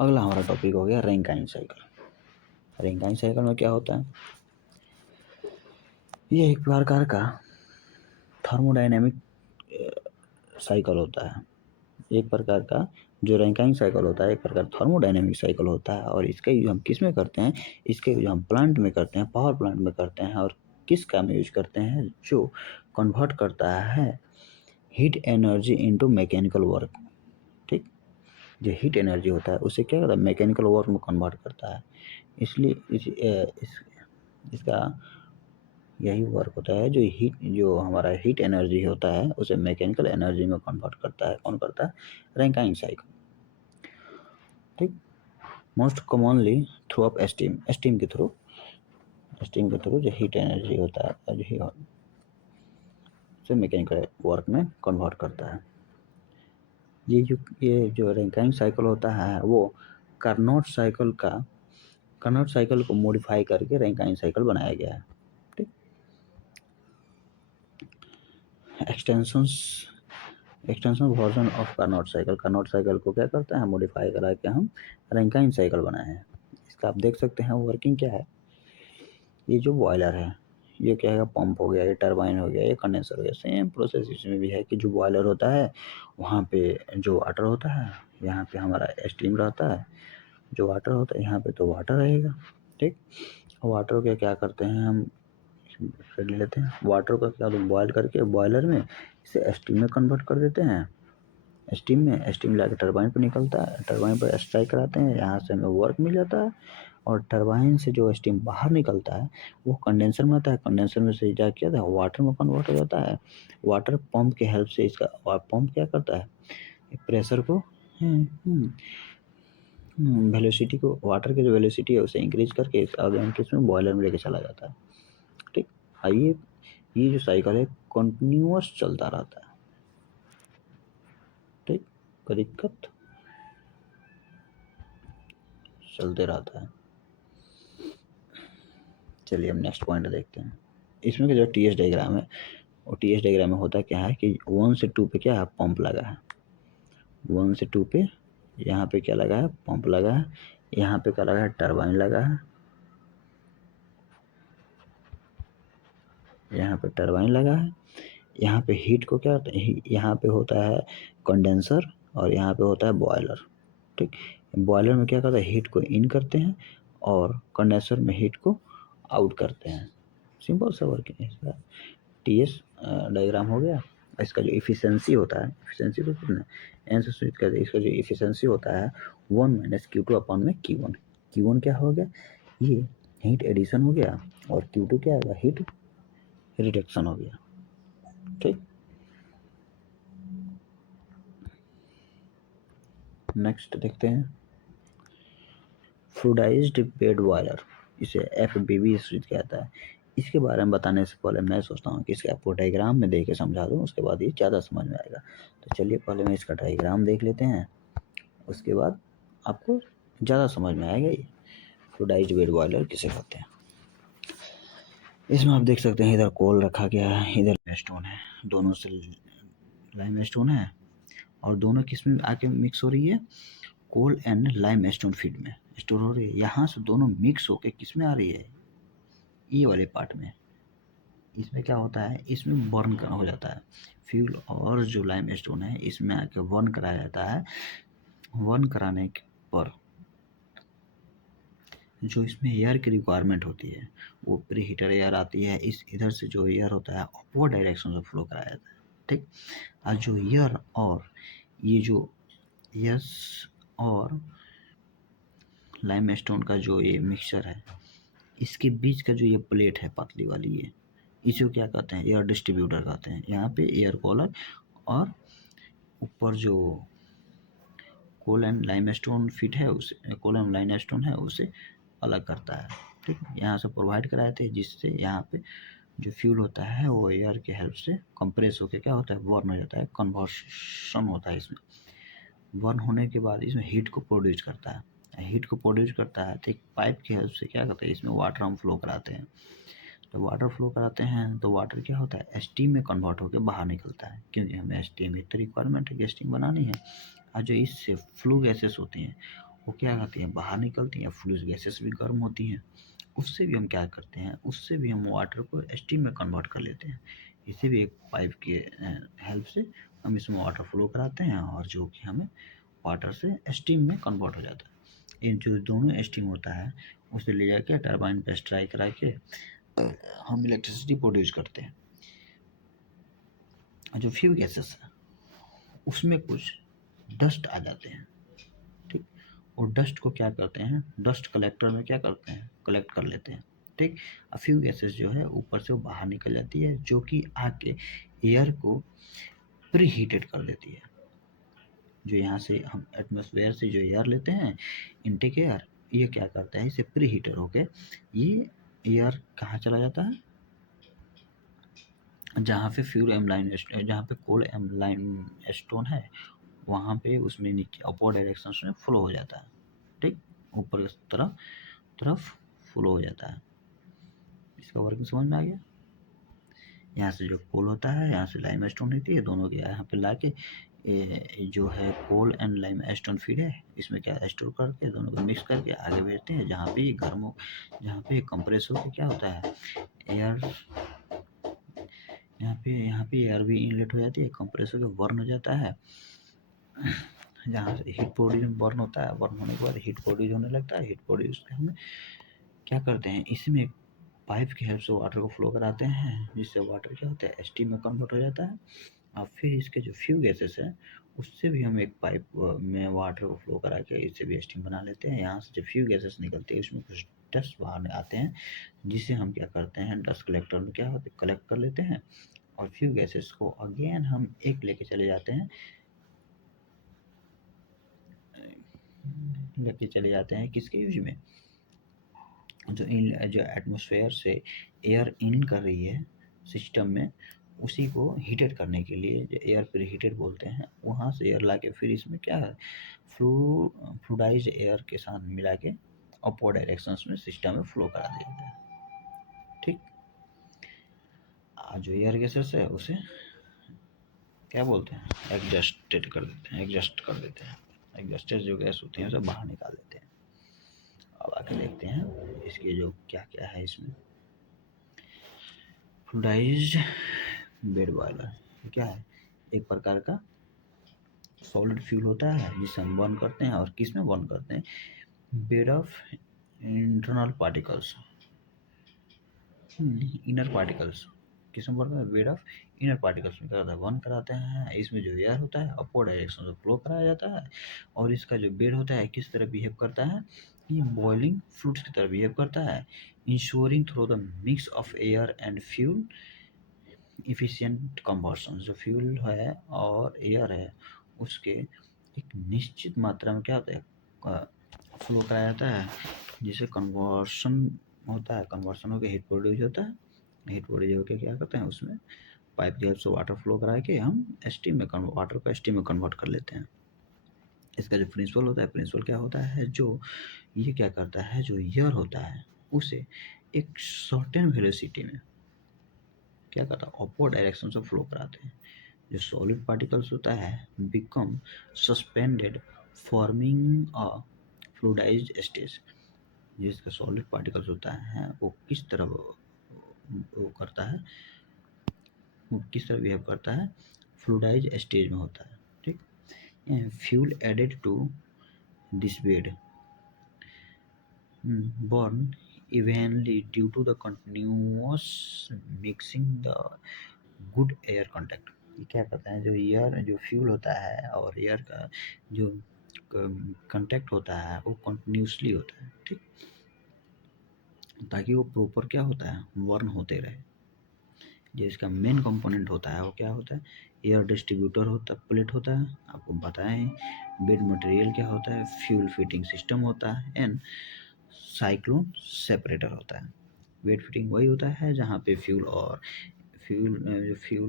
अगला हमारा टॉपिक हो गया रैंकाइन साइकिल। रैंकाइन साइकिल में क्या होता है, ये एक प्रकार का थर्मोडायनेमिक साइकिल होता है। एक प्रकार का जो रैंकाइन साइकिल होता है एक प्रकार थर्मोडायनेमिक साइकिल होता है, और इसका यूज हम किस में करते हैं, इसका यूज हम प्लांट में करते हैं, पावर प्लांट में करते हैं। और किस काम में यूज करते हैं, जो कन्वर्ट करता है heat energy into mechanical work. ठीक, जो हीट एनर्जी होता है उसे क्या करता है, मैकेनिकल वर्क में कन्वर्ट करता है। इसलिए इसका यही वर्क होता है, जो हमारा हीट एनर्जी होता है उसे मैकेनिकल एनर्जी में कन्वर्ट करता है। कौन करता है, रैंकाइन साइकिल। ठीक, most commonly through of steam के थ्रू जो हीट एनर्जी होता है उसे मैकेनिकल वर्क में कन्वर्ट करता है। ये जो रैंकाइन साइकिल होता है वो कार्नोट साइकिल को मॉडिफाई करके रैंकाइन साइकिल बनाया गया है। ठीक, extension version of Carnot cycle को क्या करता है, मॉडिफाई करा के हम रैंकाइन साइकिल बनाए हैं। इसका आप देख सकते हैं वर्किंग क्या है। ये जो बॉयलर है ये क्या है, पंप हो गया, ये टरबाइन हो गया, ये कंडेंसर हो गया। सेम प्रोसेस इसमें भी है कि जो बॉयलर होता है वहाँ पे जो वाटर होता है, यहाँ पे हमारा स्टीम रहता है। जो वाटर होता है यहाँ पे तो वाटर रहेगा। ठीक, वाटर को क्या करते हैं हम ले लेते हैं, वाटर को क्या बॉयल करके बॉयलर में इसे स्टीम में कन्वर्ट कर देते हैं। स्टीम लाके टरबाइन पर निकलता है, टरबाइन पर स्ट्राइक कराते हैं, यहाँ से हमें वर्क मिल जाता है। और टरबाइन से जो स्टीम बाहर निकलता है वो कंडेंसर में आता है, कंडेंसर में से जा किया था वाटर में कन्वर्ट हो जाता है। वाटर पंप के हेल्प से इसका पंप क्या करता है, प्रेशर को वेलोसिटी को, वाटर की जो वेलोसिटी है उसे इंक्रीज करके इसमें बॉयलर में लेके चला जाता है। ठीक, आइए ये जो साइकिल है कंटिन्यूअस चलता रहता है। ठीक, कोई दिक्कत, चलते रहता है। चलिए हम नेक्स्ट पॉइंट देखते हैं। इसमें का जो टी एस डायग्राम है और टी एस डायग्राम में होता क्या है कि 1 से 2 पे क्या है, पंप लगा है। 1 से 2 पे यहाँ पे क्या लगा है, पंप लगा है। यहाँ पे क्या लगा है, टरबाइन लगा है। यहाँ पे टरबाइन लगा है। यहाँ पे हीट को क्या, यहाँ पे होता है कंडेंसर और यहाँ पे होता है बॉयलर। ठीक, बॉयलर में क्या करता है, हीट को इन करते हैं और कंडेंसर में हीट को आउट करते हैं। सिंपल सा वर्किंग है इसका। टी एस डायग्राम हो गया। इसका जो इफिशियंसी होता है, इफिशियंसी को कितना एन से स्विच करते हैं, इसका जो इफिशियंसी होता है 1 - Q2 अपॉन में Q1। Q1 क्या हो गया, ये हीट एडिशन हो गया, और Q2 क्या होगा, हीट रिडक्शन हो गया। ठीक, नेक्स्ट देखते हैं फ्लूइडाइज्ड बेड बॉयलर, इसे FBB स्विच कहता है। इसके बारे में बताने से पहले मैं सोचता हूँ कि इसके आपको डायग्राम में देख के समझा दूँ, उसके बाद ये ज़्यादा समझ में आएगा। तो चलिए पहले मैं इसका डायग्राम देख लेते हैं, उसके बाद आपको ज़्यादा समझ में आएगा ये फ्लूइडाइज्ड बेड बॉयलर किसे कहते हैं। इसमें आप देख सकते हैं इधर कोल रखा गया है, इधर स्टोन है, दोनों से लाइम स्टोन है, और दोनों किस में आके मिक्स हो रही है, कोल एंड लाइम स्टोन फीड में स्टोर हो रही है। यहाँ से दोनों मिक्स होके किस में आ रही है, ये वाले पार्ट में। इसमें क्या होता है, इसमें बर्न हो जाता है फ्यूल, और जो लाइम स्टोन है इसमें आके बर्न कराया जाता है। बर्न कराने पर जो इसमें एयर की रिक्वायरमेंट होती है वो प्री हीटर एयर आती है, इस इधर से जो एयर होता है अपवर्ड डायरेक्शन से फ्लो कराया जाता है। ठीक, और जो एयर और ये जो यस और लाइम स्टोन का जो ये मिक्सचर है, इसके बीच का जो ये प्लेट है पतली वाली, ये इसे क्या कहते हैं, एयर डिस्ट्रीब्यूटर कहते हैं। यहाँ पे एयर कूलर और ऊपर जो कोल एंड लाइमस्टोन फिट है, उसे कोल एंड लाइमस्टोन है उसे अलग करता है। ठीक, यहाँ से प्रोवाइड कराए थे, जिससे यहाँ पे जो फ्यूल होता है वो एयर के हेल्प से कंप्रेस होकर क्या होता है, बर्न हो जाता है, कन्वर्शन होता है। इसमें बर्न होने के बाद इसमें हीट को प्रोड्यूस करता है। हीट को प्रोड्यूस करता है तो एक पाइप की हेल्प से क्या करते हैं, इसमें वाटर हम फ्लो कराते हैं। जब वाटर फ्लो कराते हैं तो वाटर क्या होता है, स्टीम में कन्वर्ट होकर बाहर निकलता है, क्योंकि हमें स्टीम की रिक्वायरमेंट है कि स्टीम बनानी है। और जो इससे फ्लू गैसेस होती हैं वो क्या करती हैं, बाहर निकलती हैं। फ्लू गैसेस भी गर्म होती हैं, उससे भी हम क्या करते हैं, उससे भी हम वाटर को स्टीम में कन्वर्ट कर लेते हैं। इसी भी एक पाइप की हेल्प से हम इसमें वाटर फ्लो कराते हैं और जो कि हमें वाटर से स्टीम में कन्वर्ट हो जाता है। इन जो दोनों स्टीम होता है उसे ले जाके टरबाइन पे स्ट्राइक करा के हम इलेक्ट्रिसिटी प्रोड्यूस करते हैं। जो फ्यू गैसेस है उसमें कुछ डस्ट आ जाते हैं, ठीक। और डस्ट को क्या करते हैं, डस्ट कलेक्टर में क्या करते हैं, कलेक्ट कर लेते हैं, ठीक। अब फ्यू गैसेस जो है ऊपर से वो बाहर निकल जाती है जो कि आके एयर को प्री हीटेड कर देती है। जो यहाँ से हम एटमॉस्फेयर से जो एयर लेते हैं इनटेक एयर, ये क्या करता है, इसे प्री हीटर होके ये एयर कहाँ चला जाता है, जहाँ पे फ्यूल एमलाइन, जहाँ पे कोल एमलाइन स्टोन है वहाँ पे उसमें नीचे अपवर्ड डायरेक्शन में फ्लो हो जाता है, ठीक। ऊपर की तरफ फ्लो हो जाता है। इसका वर्किंग समझ में आ गया। यहाँ से जो कोल होता है, यहाँ से लाइम स्टोन होती है, दोनों के यहाँ पे ला के जो है कोल एंड लाइम स्टोन फीड है, इसमें क्या स्टोर करके दोनों को मिक्स करके आगे भेजते हैं जहाँ पे गर्म हो, जहाँ पे कंप्रेस होकर क्या होता है एयर, यहाँ पे एयर भी इनलेट हो जाती है, कंप्रेस होकर बर्न हो जाता है। जहाँ से हीट प्रोड्यूस बर्न होता है, बर्न होने के बाद हीट प्रोड्यूस होने लगता है, हीट प्रोड्यूस हम क्या करते हैं, इसमें पाइप की हेल्प से वाटर को फ्लो कराते हैं जिससे वाटर क्या होता है स्टीम में कन्वर्ट हो जाता है। और फिर इसके जो फ्यू गैसेस हैं उससे भी हम एक पाइप में वाटर को फ्लो करा के इससे भी स्टीम बना लेते हैं। यहाँ से जो फ्यू गैसेस निकलते हैं उसमें कुछ डस्ट बाहर आते हैं जिसे हम क्या करते हैं डस्ट कलेक्टर में क्या होते कलेक्ट कर लेते हैं और फ्यू गैसेस को अगेन हम एक लेके चले जाते हैं, किसके यूज में, जो एटमॉस्फेयर से एयर इन कर रही है सिस्टम में उसी को हीटेड करने के लिए, जो एयर प्री हीटेड बोलते हैं, वहाँ से एयर लाके फिर इसमें क्या है फ्लूडाइज एयर के साथ मिला के अपवर्ड डायरेक्शंस में सिस्टम में फ्लो करा दिया जाता है, ठीक। जो एयर गैसेस है उसे क्या बोलते हैं एडजस्टेड कर देते हैं, एडजस्टेड जो गैस होती है उसे बाहर निकाल देते हैं। अब आगे देखते हैं इसके जो क्या क्या है इसमें। फ्लूडाइज्ड बेड बॉयलर क्या है, एक प्रकार का सॉलिड फ्यूल होता है जिसे हम बर्न करते हैं, और किस में बर्न करते हैं, bed of internal particles, inner particles, किस में बर्न करते हैं, बेड ऑफ इनर पार्टिकल्स में क्या बर्न कराते हैं। इसमें जो एयर होता है अपवर्ड डायरेक्शन से फ्लो कराया जाता है और इसका जो बेड होता है किस तरह बिहेव करता है, ये बॉइलिंग फ्लूइड्स की तरह बिहेव करता है, ensuring through the mix of air and fuel efficient combustion. जो फ्यूल है और एयर है उसके एक निश्चित मात्रा में क्या होता है फ्लो कराया जाता है जिसे कन्वर्शन होता है, कन्वर्शन होकर हीट प्रोड्यूस होता है, हीट प्रोड्यूस होकर क्या करते हैं उसमें पाइप की हेल्प से वाटर फ्लो करा के हम स्टीम में वाटर को स्टीम में कन्वर्ट कर लेते हैं। इसका जो प्रिंसिपल होता है, प्रिंसिपल क्या होता है, जो ये क्या करता है, जो एयर होता है उसे एक सर्टेन वेलोसिटी में क्या करता है अपवर्ड डायरेक्शन से फ्लो कराते हैं। जो सॉलिड पार्टिकल्स होता है become suspended forming a fluidised stage. जिसका सॉलिड पार्टिकल्स होता है वो किस तरह वो करता है, वो किस तरह बिहेव करता है, फ्लूइडाइज स्टेज में होता है, ठीक। Fuel added to this bed burn evenly due to the continuous mixing the good air contact। ये क्या करता है, जो एयर जो फ्यूल होता है और एयर का जो कांटेक्ट होता है वो कंटिन्यूसली होता है, ठीक, ताकि वो प्रॉपर क्या होता है बर्न होते रहे। जो इसका मेन कंपोनेंट होता है वो क्या होता है, एयर डिस्ट्रीब्यूटर होता है, प्लेट होता है, आपको बताएं। बेड मटेरियल क्या होता है, फ्यूल फिटिंग सिस्टम होता है एंड साइक्लोन सेपरेटर होता है। वेट फिटिंग वही होता है जहाँ पे फ्यूल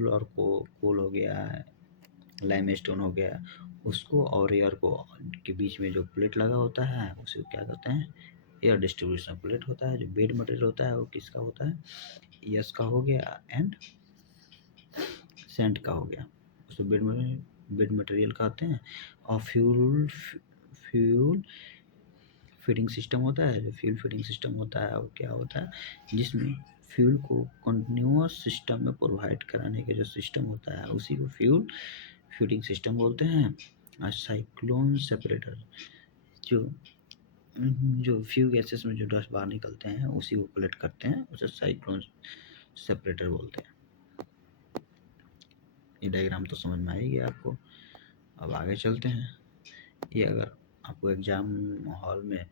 और कोल हो गया, लाइमस्टोन हो गया, उसको और एयर को के बीच में जो प्लेट लगा होता है उसे क्या कहते हैं, एयर डिस्ट्रीब्यूशन प्लेट होता है। जो बेड मटेरियल होता है वो किसका होता है, एस का हो गया एंड सेंट का हो गया, उसको बेड मटेरियल कहते हैं। और फ्यूल फीडिंग सिस्टम होता है, जो फ्यूल फीडिंग सिस्टम होता है वो क्या होता है, जिसमें फ्यूल को कंटिन्यूअस सिस्टम में प्रोवाइड कराने का जो सिस्टम होता है उसी को फ्यूल फीडिंग सिस्टम बोलते हैं। साइक्लोन सेपरेटर, जो फ्यू गैसेस में जो डस्ट बाहर निकलते हैं उसी को कलेक्ट करते हैं, उसे साइक्लोन सेपरेटर बोलते हैं। ये डायग्राम तो समझ में आ ही गया आपको। अब आगे चलते हैं। ये अगर आपको एग्जाम हॉल में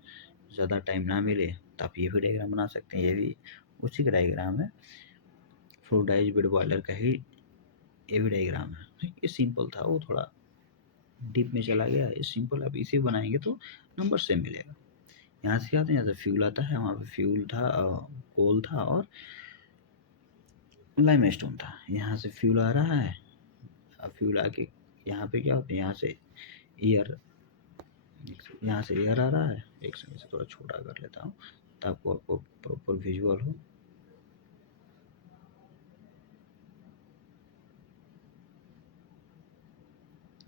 ज़्यादा टाइम ना मिले तो आप ये भी डायग्राम बना सकते हैं। ये भी उसी का डायग्राम है, फ्लूइडाइज्ड बेड बॉयलर का ही ये भी डायग्राम है। ये सिंपल था, वो थोड़ा डीप में चला गया। ये सिंपल आप इसे बनाएंगे तो नंबर सेम मिलेगा। यहाँ से आते हैं, यहाँ से फ्यूल आता है, वहाँ पे फ्यूल था, कोल था और लाइमस्टोन था। यहाँ से फ्यूल आ रहा है, अब फ्यूल आके यहाँ पे क्या होता है, यहाँ से एयर आ रहा है। एक सेकंड से थोड़ा छोटा कर लेता हूँ ताकि आपको प्रॉपर विजुअल हो।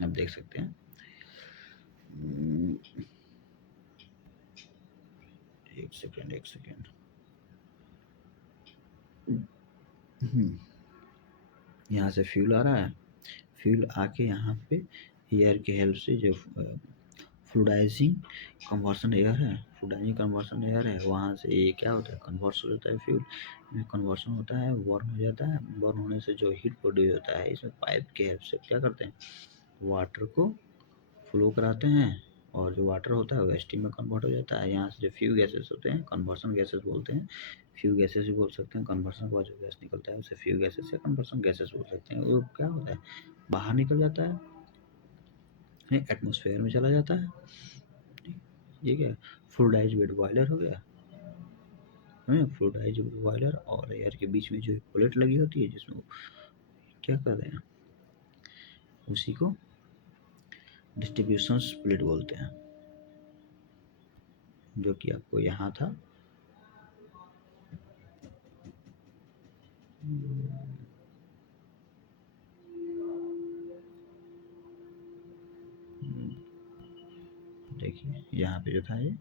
आप देख सकते हैं। एक सेकेंड। यहाँ से फ्यूल आ रहा है, फ्यूल आके यहाँ पे एयर के हेल्प से जो फ्लूइडाइजिंग कन्वर्सन एयर है, वहाँ से ये क्या होता है, कन्वर्स हो जाता है। फ्यूल में कन्वर्सन होता है, बर्न हो जाता है। बर्न होने से जो हीट प्रोड्यूस होता है, इसमें पाइप के हेल्प से क्या करते हैं, वाटर को फ्लो कराते हैं और जो वाटर होता है वो स्टीम में कन्वर्ट हो जाता है। यहाँ से जो फ्यू गैसेस होते हैं, कन्वर्सन गैसेस बोलते हैं। फ्यू गैसेस भी बोल सकते हैं। कन्वर्सन के बाद जो गैस निकलता है उसे फ्यू गैसेस या कन्वर्सन गैसेस बोल सकते हैं। वो क्या होता है, बाहर निकल जाता है, एटमॉस्फेयर में चला जाता है। ये क्या है, फ्लूइडाइज्ड बेड बॉयलर हो गया। फ्लूइडाइज्ड बेड बॉयलर और एयर के बीच में जो प्लेट लगी होती है जिसमें क्या कर रहे हैं, उसी को डिस्ट्रीब्यूशन प्लेट बोलते हैं, जो कि आपको यहाँ था। देखिए यहाँ पे जो था ये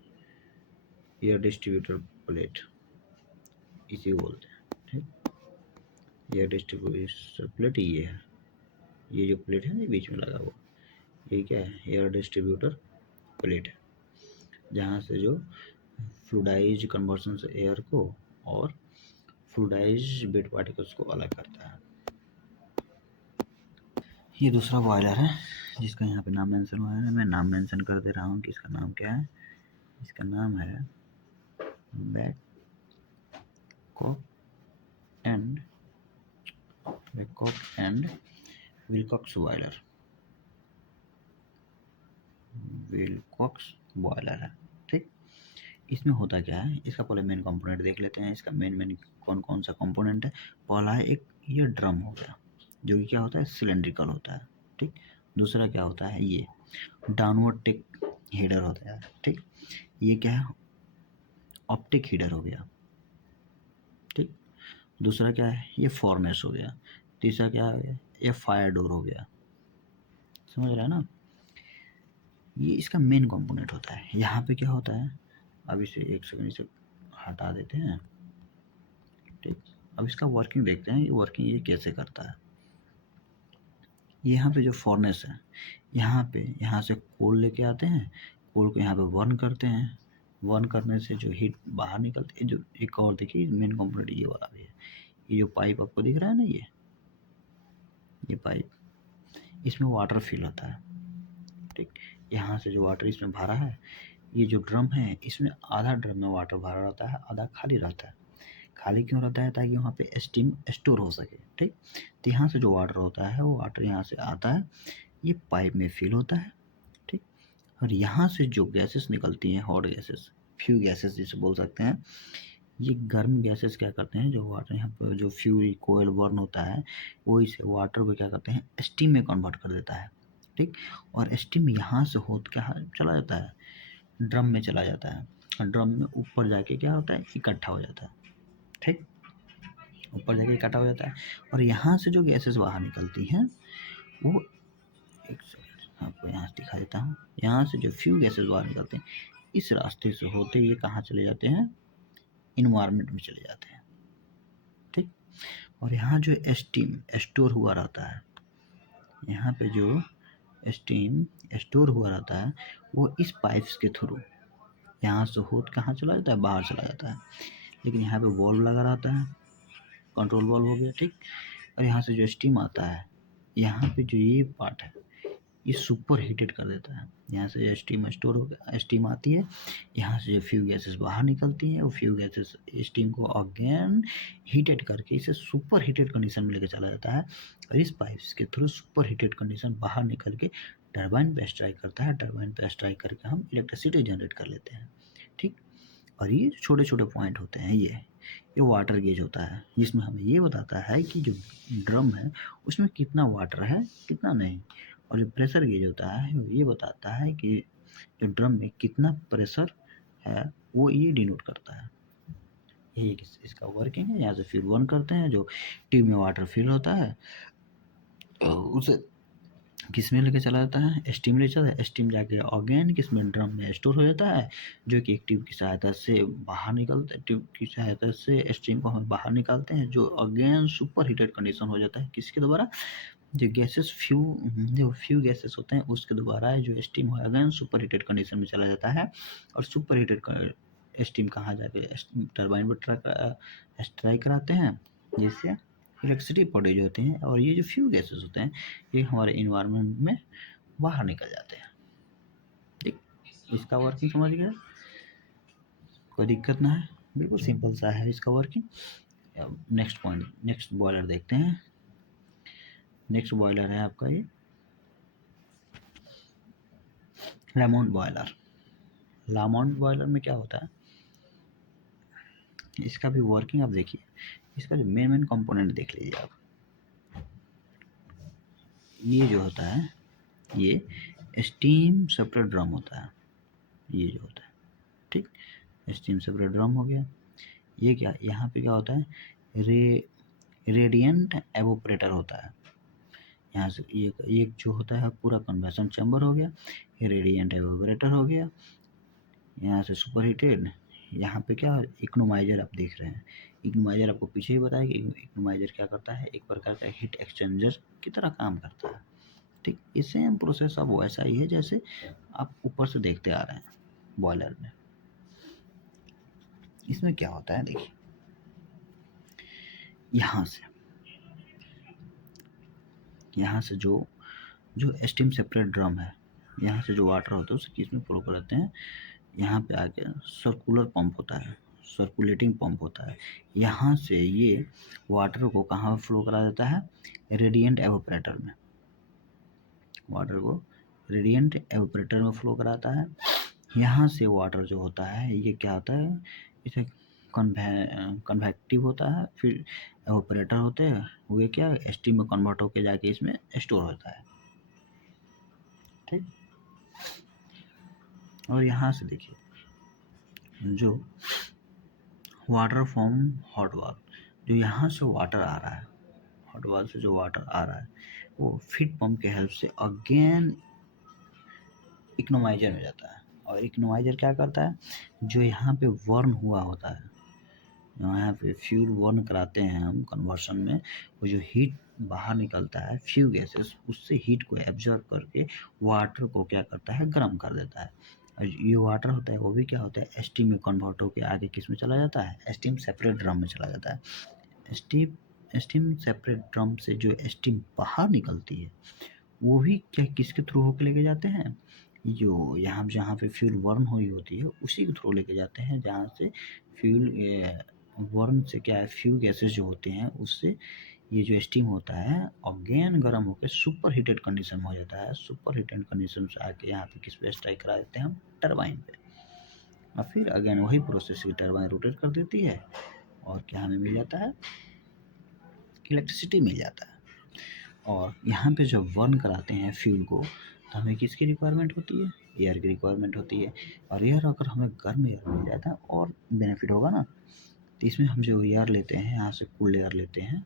एयर डिस्ट्रीब्यूटर प्लेट, इसी को बोलते हैं। ठीक, एयर डिस्ट्रीब्यूटर प्लेट ये है। ये जो प्लेट है ना बीच में लगा हुआ, ये क्या है, एयर डिस्ट्रीब्यूटर प्लेट है, जहाँ से जो फ्लूइडाइज्ड कन्वर्सन से एयर को और फ्लूइडाइज्ड बेड पार्टिकल्स को अलग करता है। ये दूसरा बॉयलर है जिसका यहाँ पे नाम मेंशन हुआ है। मैं नाम मेंशन कर दे रहा हूँ कि इसका नाम क्या है। इसका नाम है बैककॉक एंड विलकॉक्स बॉयलर है। ठीक, इसमें होता क्या है, इसका पहले मेन कंपोनेंट देख लेते हैं। इसका मेन कौन कौन सा कंपोनेंट है। पहला है एक ये ड्रम हो गया, जो कि क्या होता है, सिलेंड्रिकल होता है। ठीक, दूसरा क्या होता है, ये डाउनवर्ड टेक हीटर होता है। ठीक, ये क्या है, ऑप्टिक हीटर हो गया। ठीक, दूसरा क्या है, ये फॉर्नेस हो गया। तीसरा क्या है, ये फायर डोर हो गया। समझ रहा है ना, ये इसका मेन कंपोनेंट होता है। यहाँ पे क्या होता है, अब इसे एक सेकंड इसे हटा देते हैं। ठीक, अब इसका वर्किंग देखते हैं, वर्किंग ये कैसे करता है। यहाँ पे जो फॉर्नेस है, यहाँ से कोल लेके आते हैं, कोल को यहाँ पे बर्न करते हैं। बर्न करने से जो हीट बाहर निकलती है, जो एक और देखिए मेन कंपोनेंट ये वाला भी है। ये जो पाइप आपको दिख रहा है ना, ये पाइप, इसमें वाटर फिल होता है। ठीक, यहाँ से जो वाटर इसमें भरा है, ये जो ड्रम है इसमें आधा ड्रम में वाटर भरा रहता है, आधा खाली रहता है। खाली क्यों रहता है, ताकि वहाँ पे स्टीम स्टोर हो सके। ठीक, तो यहाँ से जो वाटर होता है वो वाटर यहाँ से आता है, ये पाइप में फिल होता है। ठीक, और यहाँ से जो गैसेस निकलती हैं, हॉट गैसेस, फ्यू गैसेस जिसे बोल सकते हैं, ये गर्म गैसेस क्या करते हैं, जो वाटर यहाँ पर जो फ्यूल कोयल बर्न होता है वो इसे वाटर को क्या करते हैं, स्टीम में कन्वर्ट कर देता है। ठीक, और स्टीम यहाँ से होत क्या चला जाता है, ड्रम में चला जाता है, और ड्रम में ऊपर जाके क्या होता है, इकट्ठा हो जाता है। ठीक, ऊपर जाके इकट्ठा हो जाता है, और यहाँ से जो गैसेस बाहर निकलती हैं वो, एक सेकंड आपको यहाँ से दिखा देता हूँ। यहाँ से जो फ्यू गैसेस बाहर निकलते हैं, इस रास्ते से होते ये कहाँ चले जाते हैं, इन्वायरमेंट में चले जाते हैं। और यहाँ जो स्टीम स्टोर हुआ रहता है, यहाँ पे जो स्टीम स्टोर हुआ रहता है वो इस पाइप्स के थ्रू यहाँ से होत कहाँ चला जाता है, बाहर चला जाता है। लेकिन यहाँ पे वॉल्व लगा रहता है, कंट्रोल वॉल्व हो गया, ठीक। और यहाँ से जो स्टीम आता है, यहाँ पे जो ये पार्ट है ये सुपर हीटेड कर देता है। यहाँ से जो स्टीम स्टोर हो गया, स्टीम आती है, यहाँ से जो फ्यू गैसेस बाहर निकलती हैं, वो फ्यू गैसेस स्टीम को अगेन हीटेड करके इसे सुपर हीटेड कंडीशन में लेके चला जाता है। और इस पाइप्स के थ्रू सुपर हीटेड कंडीशन बाहर निकल के टरबाइन पे स्ट्राइक करता है। टरबाइन पे स्ट्राइक करके हम इलेक्ट्रिसिटी जनरेट कर लेते हैं, ठीक। और ये छोटे छोटे पॉइंट होते हैं, ये वाटर गेज होता है, जिसमें हमें ये बताता है कि जो ड्रम है उसमें कितना वाटर है कितना नहीं। और जो प्रेशर गेज होता है वो ये बताता है कि जो ड्रम में कितना प्रेशर है, वो ये डिनोट करता है। ये इसका वर्किंग है। यहाँ से फिल वन करते हैं, जो ट्यूब में वाटर फिल होता है उसे किस में लेके चला जाता है, स्टीम ले जाता है। स्टीम जाके अगेन किस में, ड्रम में स्टोर हो जाता है, जो कि एक ट्यूब की सहायता से बाहर निकलता है। ट्यूब की सहायता से स्टीम को हम बाहर निकालते हैं, जो अगेन सुपर हीटेड कंडीशन हो जाता है। किसके द्वारा, जो फ्यू गैसेस होते हैं उसके द्वारा जो स्टीम है अगेन सुपर हीटेड कंडीशन में चला जाता है। और सुपर हीटेड स्टीम कहाँ जाके टरबाइन पर स्ट्राइक कराते हैं, जिससे इलेक्ट्रिसिटी प्रोड्यूस होते हैं। और ये जो फ्यू गैसेस होते हैं ये हमारे इन्वायरमेंट में बाहर निकल जाते हैं, ठीक। इसका वर्किंग समझ गए, कोई दिक्कत ना है, बिल्कुल सिंपल सा है इसका working. Next point, next boiler देखते हैं। नेक्स्ट बॉयलर है आपका ये लामोंट बॉयलर। लामोंट बॉयलर में क्या होता है, इसका भी वर्किंग आप देखिए। इसका जो मेन कंपोनेंट देख लीजिए आप, ये जो होता है ये स्टीम सेपरेट ड्रम होता है, ये जो होता है, ठीक। स्टीम सेपरेट ड्रम हो गया। ये क्या, यहाँ पे क्या होता है, रेडिएंट एवोपरेटर होता है। यहाँ से ये जो होता है पूरा कन्वेक्शन चैम्बर हो गया, ये रेडिएंट एवोपरेटर हो गया। यहाँ से सुपर हीटेड, यहाँ पे क्या इकोनोमाइजर आप देख रहे हैं। इकोनोमाइजर आपको पीछे ही बताया कि इकोनोमाइजर क्या करता है, एक प्रकार का हीट एक्सचेंजर की तरह काम करता है, ठीक। ये सेम प्रोसेस अब वैसा ही है जैसे आप ऊपर से देखते आ रहे हैं बॉयलर में। इसमें क्या होता है देखिए, यहाँ से जो स्टीम सेपरेट ड्रम है, यहाँ से जो वाटर होता है उसे किस में फ्लो कराते हैं, यहाँ पे आके सर्कुलर पंप होता है, सर्कुलेटिंग पंप होता है। यहाँ से ये वाटर को कहाँ फ्लो करा देता है, रेडिएंट एवोपरेटर में। वाटर को रेडिएंट एवोपरेटर में फ्लो कराता है। यहाँ से वाटर जो होता है ये क्या होता है, इसे कन्वेक्टिव होता है, फिर एवोपरेटर होते हैं, वो क्या स्टीम में कन्वर्ट होके जाके इसमें स्टोर होता है, ठीक। और यहाँ से देखिए जो वाटर फ्रॉम हॉट वाल, जो यहाँ से वाटर आ रहा है, हॉट वाल से जो वाटर आ रहा है वो फीड पंप के हेल्प से अगेन इकोनोमाइजर में जाता है। और इकोनोमाइजर क्या करता है, जो यहाँ पे वर्न हुआ होता है, यहाँ पे फ्यूल वर्न कराते हैं हम कन्वर्शन में, वो जो हीट बाहर निकलता है फ्यू गैसेस, उससे हीट को एब्जॉर्ब करके वाटर को क्या करता है, गर्म कर देता है। और ये वाटर होता है वो भी क्या होता है, स्टीम में कन्वर्ट होकर आगे किस में चला जाता है, स्टीम सेपरेट ड्रम में चला जाता है। स्टीम सेपरेट ड्रम से जो स्टीम बाहर निकलती है वो भी क्या किसके थ्रू होकर लेके जाते हैं, जो यहाँ जहाँ पे फ्यूल बर्न हुई होती है उसी के थ्रू लेके जाते हैं, जहाँ से फ्यूल बर्न से क्या है, फ्यू गैसेस जो होते हैं उससे ये जो स्टीम होता है अगेन गर्म होकर सुपर हीटेड कंडीशन में हो जाता है। सुपर हीटेड कंडीशन से आके यहाँ पे किस पे स्ट्राइक करा देते हैं हम, टरबाइन पे। और फिर अगेन वही प्रोसेस की टरबाइन रोटेट कर देती है और क्या हमें मिल जाता है, इलेक्ट्रिसिटी मिल जाता है। और यहाँ पे जब बर्न कराते हैं फ्यूल को तो हमें किसकी रिक्वायरमेंट होती है, एयर की रिक्वायरमेंट होती है। और एयर अगर हमें गर्म एयर मिल जाता है और बेनिफिट होगा ना, तो इसमें हम जो एयर लेते हैं यहाँ से कूल एयर लेते हैं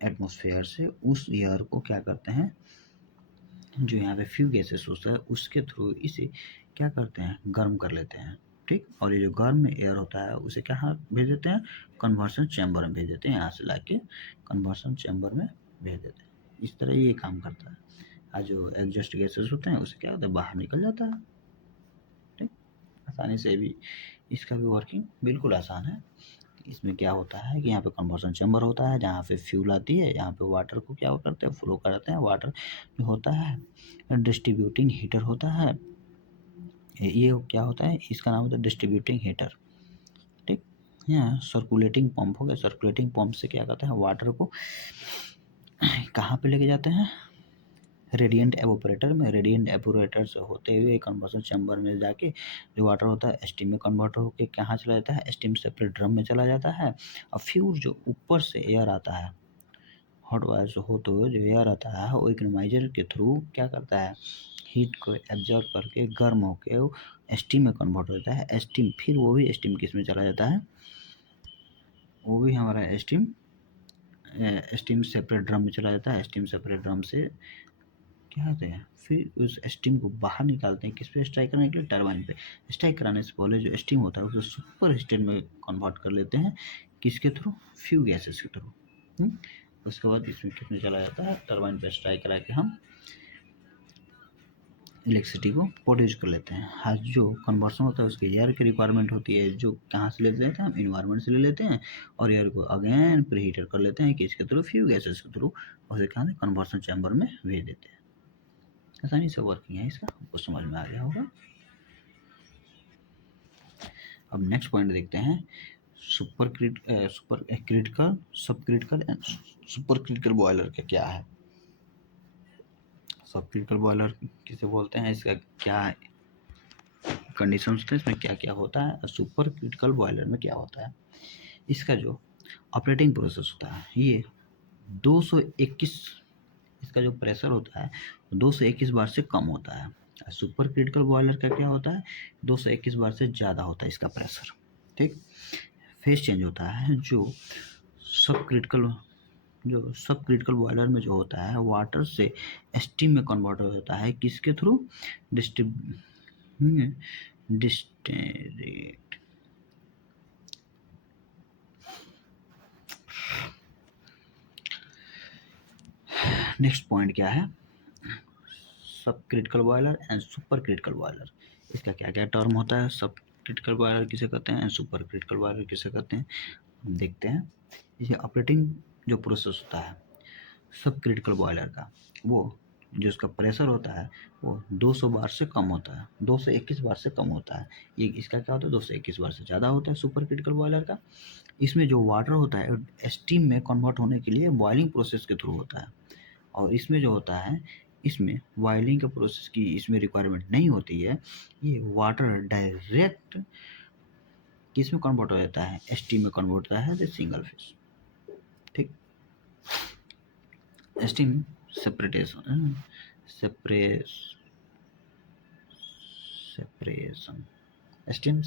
एटमॉस्फेयर से, उस एयर को क्या करते हैं, जो यहाँ पे फ्यू गैसेस होता है उसके थ्रू इसे क्या करते हैं, गर्म कर लेते हैं, ठीक। और ये जो गर्म एयर होता है उसे कहाँ भेज देते हैं, कन्वर्सन चैम्बर में भेज देते हैं, यहाँ से लाके कन्वर्सन चैम्बर में भेज देते हैं। इस तरह ये काम करता है। और जो एग्जॉस्ट गैसेस होते हैं उसे क्या होता है, बाहर निकल जाता है। ठीक, आसानी से भी इसका भी वर्किंग बिल्कुल आसान है। इसमें क्या होता है कि यहाँ पे कन्वर्सन चैम्बर होता है जहाँ पे फ्यूल आती है, यहाँ पे वाटर को क्या करते हैं, फ्लो कराते हैं। वाटर जो होता है डिस्ट्रीब्यूटिंग हीटर होता है। ये क्या होता है, इसका नाम होता है डिस्ट्रीब्यूटिंग हीटर। ठीक, यहाँ सर्कुलेटिंग पंप हो गया। सर्कुलेटिंग पंप से क्या करते हैं, वाटर को कहाँ पे लेके जाते हैं, रेडिएंट एवोपरेटर में। रेडिएंट एवोपरेटर से होते हुए कन्वर्सन चैम्बर में जाके जो वाटर होता है स्टीम में कन्वर्ट होकर कहाँ चला जाता है, स्टीम सेपरेट ड्रम में चला जाता है। और फिर जो ऊपर से एयर आता है, हॉट वायर से होते हुए जो एयर आता है वो इकोनोमाइजर के थ्रू क्या करता है, हीट को एब्जॉर्ब करके गर्म होके वो स्टीम में कन्वर्ट होता है। स्टीम फिर वो भी स्टीम किस में चला जाता है, वो भी हमारा स्टीम सेपरेट ड्रम में चला जाता है। स्टीम सेपरेट ड्रम से क्या होते हैं, फिर उस स्टीम को बाहर निकालते हैं किस पे, स्ट्राइक कराने के लिए, टरबाइन पे। स्ट्राइक कराने से पहले जो स्टीम होता है उसे सुपर हीटर में कन्वर्ट कर लेते हैं, किसके थ्रू, फ्यू गैसेस के थ्रू। उसके बाद इसमें कितने चला जाता है, टरबाइन पे स्ट्राइक करा के हम इलेक्ट्रिसिटी को प्रोड्यूस कर लेते हैं। हाँ, जो कन्वर्सन होता है उसके एयर की रिक्वायरमेंट होती है, जो कहाँ से ले लेते हैं, हम इन्वायरमेंट से ले लेते हैं और एयर को अगेन प्रीहीटर कर लेते हैं किसके थ्रू, फ्यू गैसेस के थ्रू, और उसे कहाँ कन्वर्सन चैम्बर में भेज देते हैं। आसानी से वर्किंग है इसका, आपको समझ में आ गया होगा। अब नेक्स्ट पॉइंट देखते हैं, सुपर क्रिटिकल, सब critical and super critical boiler का क्या है। सब क्रिटिकल बॉयलर किसे बोलते हैं, इसका क्या कंडीशन होते हैं, इसमें क्या क्या होता है, सुपर क्रिटिकल बॉयलर में क्या होता है। इसका जो ऑपरेटिंग प्रोसेस होता है ये 221, इसका जो प्रेशर होता है 221 बार से कम होता है। सुपर क्रिटिकल बॉयलर का क्या होता है, 221 बार से ज़्यादा होता है इसका प्रेशर। ठीक, फेज चेंज होता है। जो सब क्रिटिकल बॉयलर में जो होता है वाटर से स्टीम में कन्वर्ट होता है किसके थ्रू, नेक्स्ट पॉइंट क्या है, सब critical boiler and super critical boiler, इसका क्या क्या टर्म होता है, सब क्रिटिकल बॉयलर किसे कहते हैं, सुपर क्रिटिकल बॉयलर किसे कहते हैं, हम देखते हैं। इसे ऑपरेटिंग जो प्रोसेस होता है सब क्रिटिकल बॉयलर का, वो जो उसका प्रेशर होता है वो 200 बार से कम होता है, 221 बार से कम होता है। ये इसका क्या होता है, 221 बार से ज़्यादा होता है सुपर क्रिटिकल बॉयलर का। इसमें जो वाटर होता है स्टीम में कन्वर्ट होने के लिए बॉइलिंग प्रोसेस के थ्रू होता है। और इसमें जो होता है, इसमें बॉइलिंग के प्रोसेस की इसमें रिक्वायरमेंट नहीं होती है। ये वाटर डायरेक्ट किस में कन्वर्ट हो जाता है, स्टीम में कन्वर्ट होता है, सिंगल फेज। ठीक, स्टीम सेपरेशन स्टीम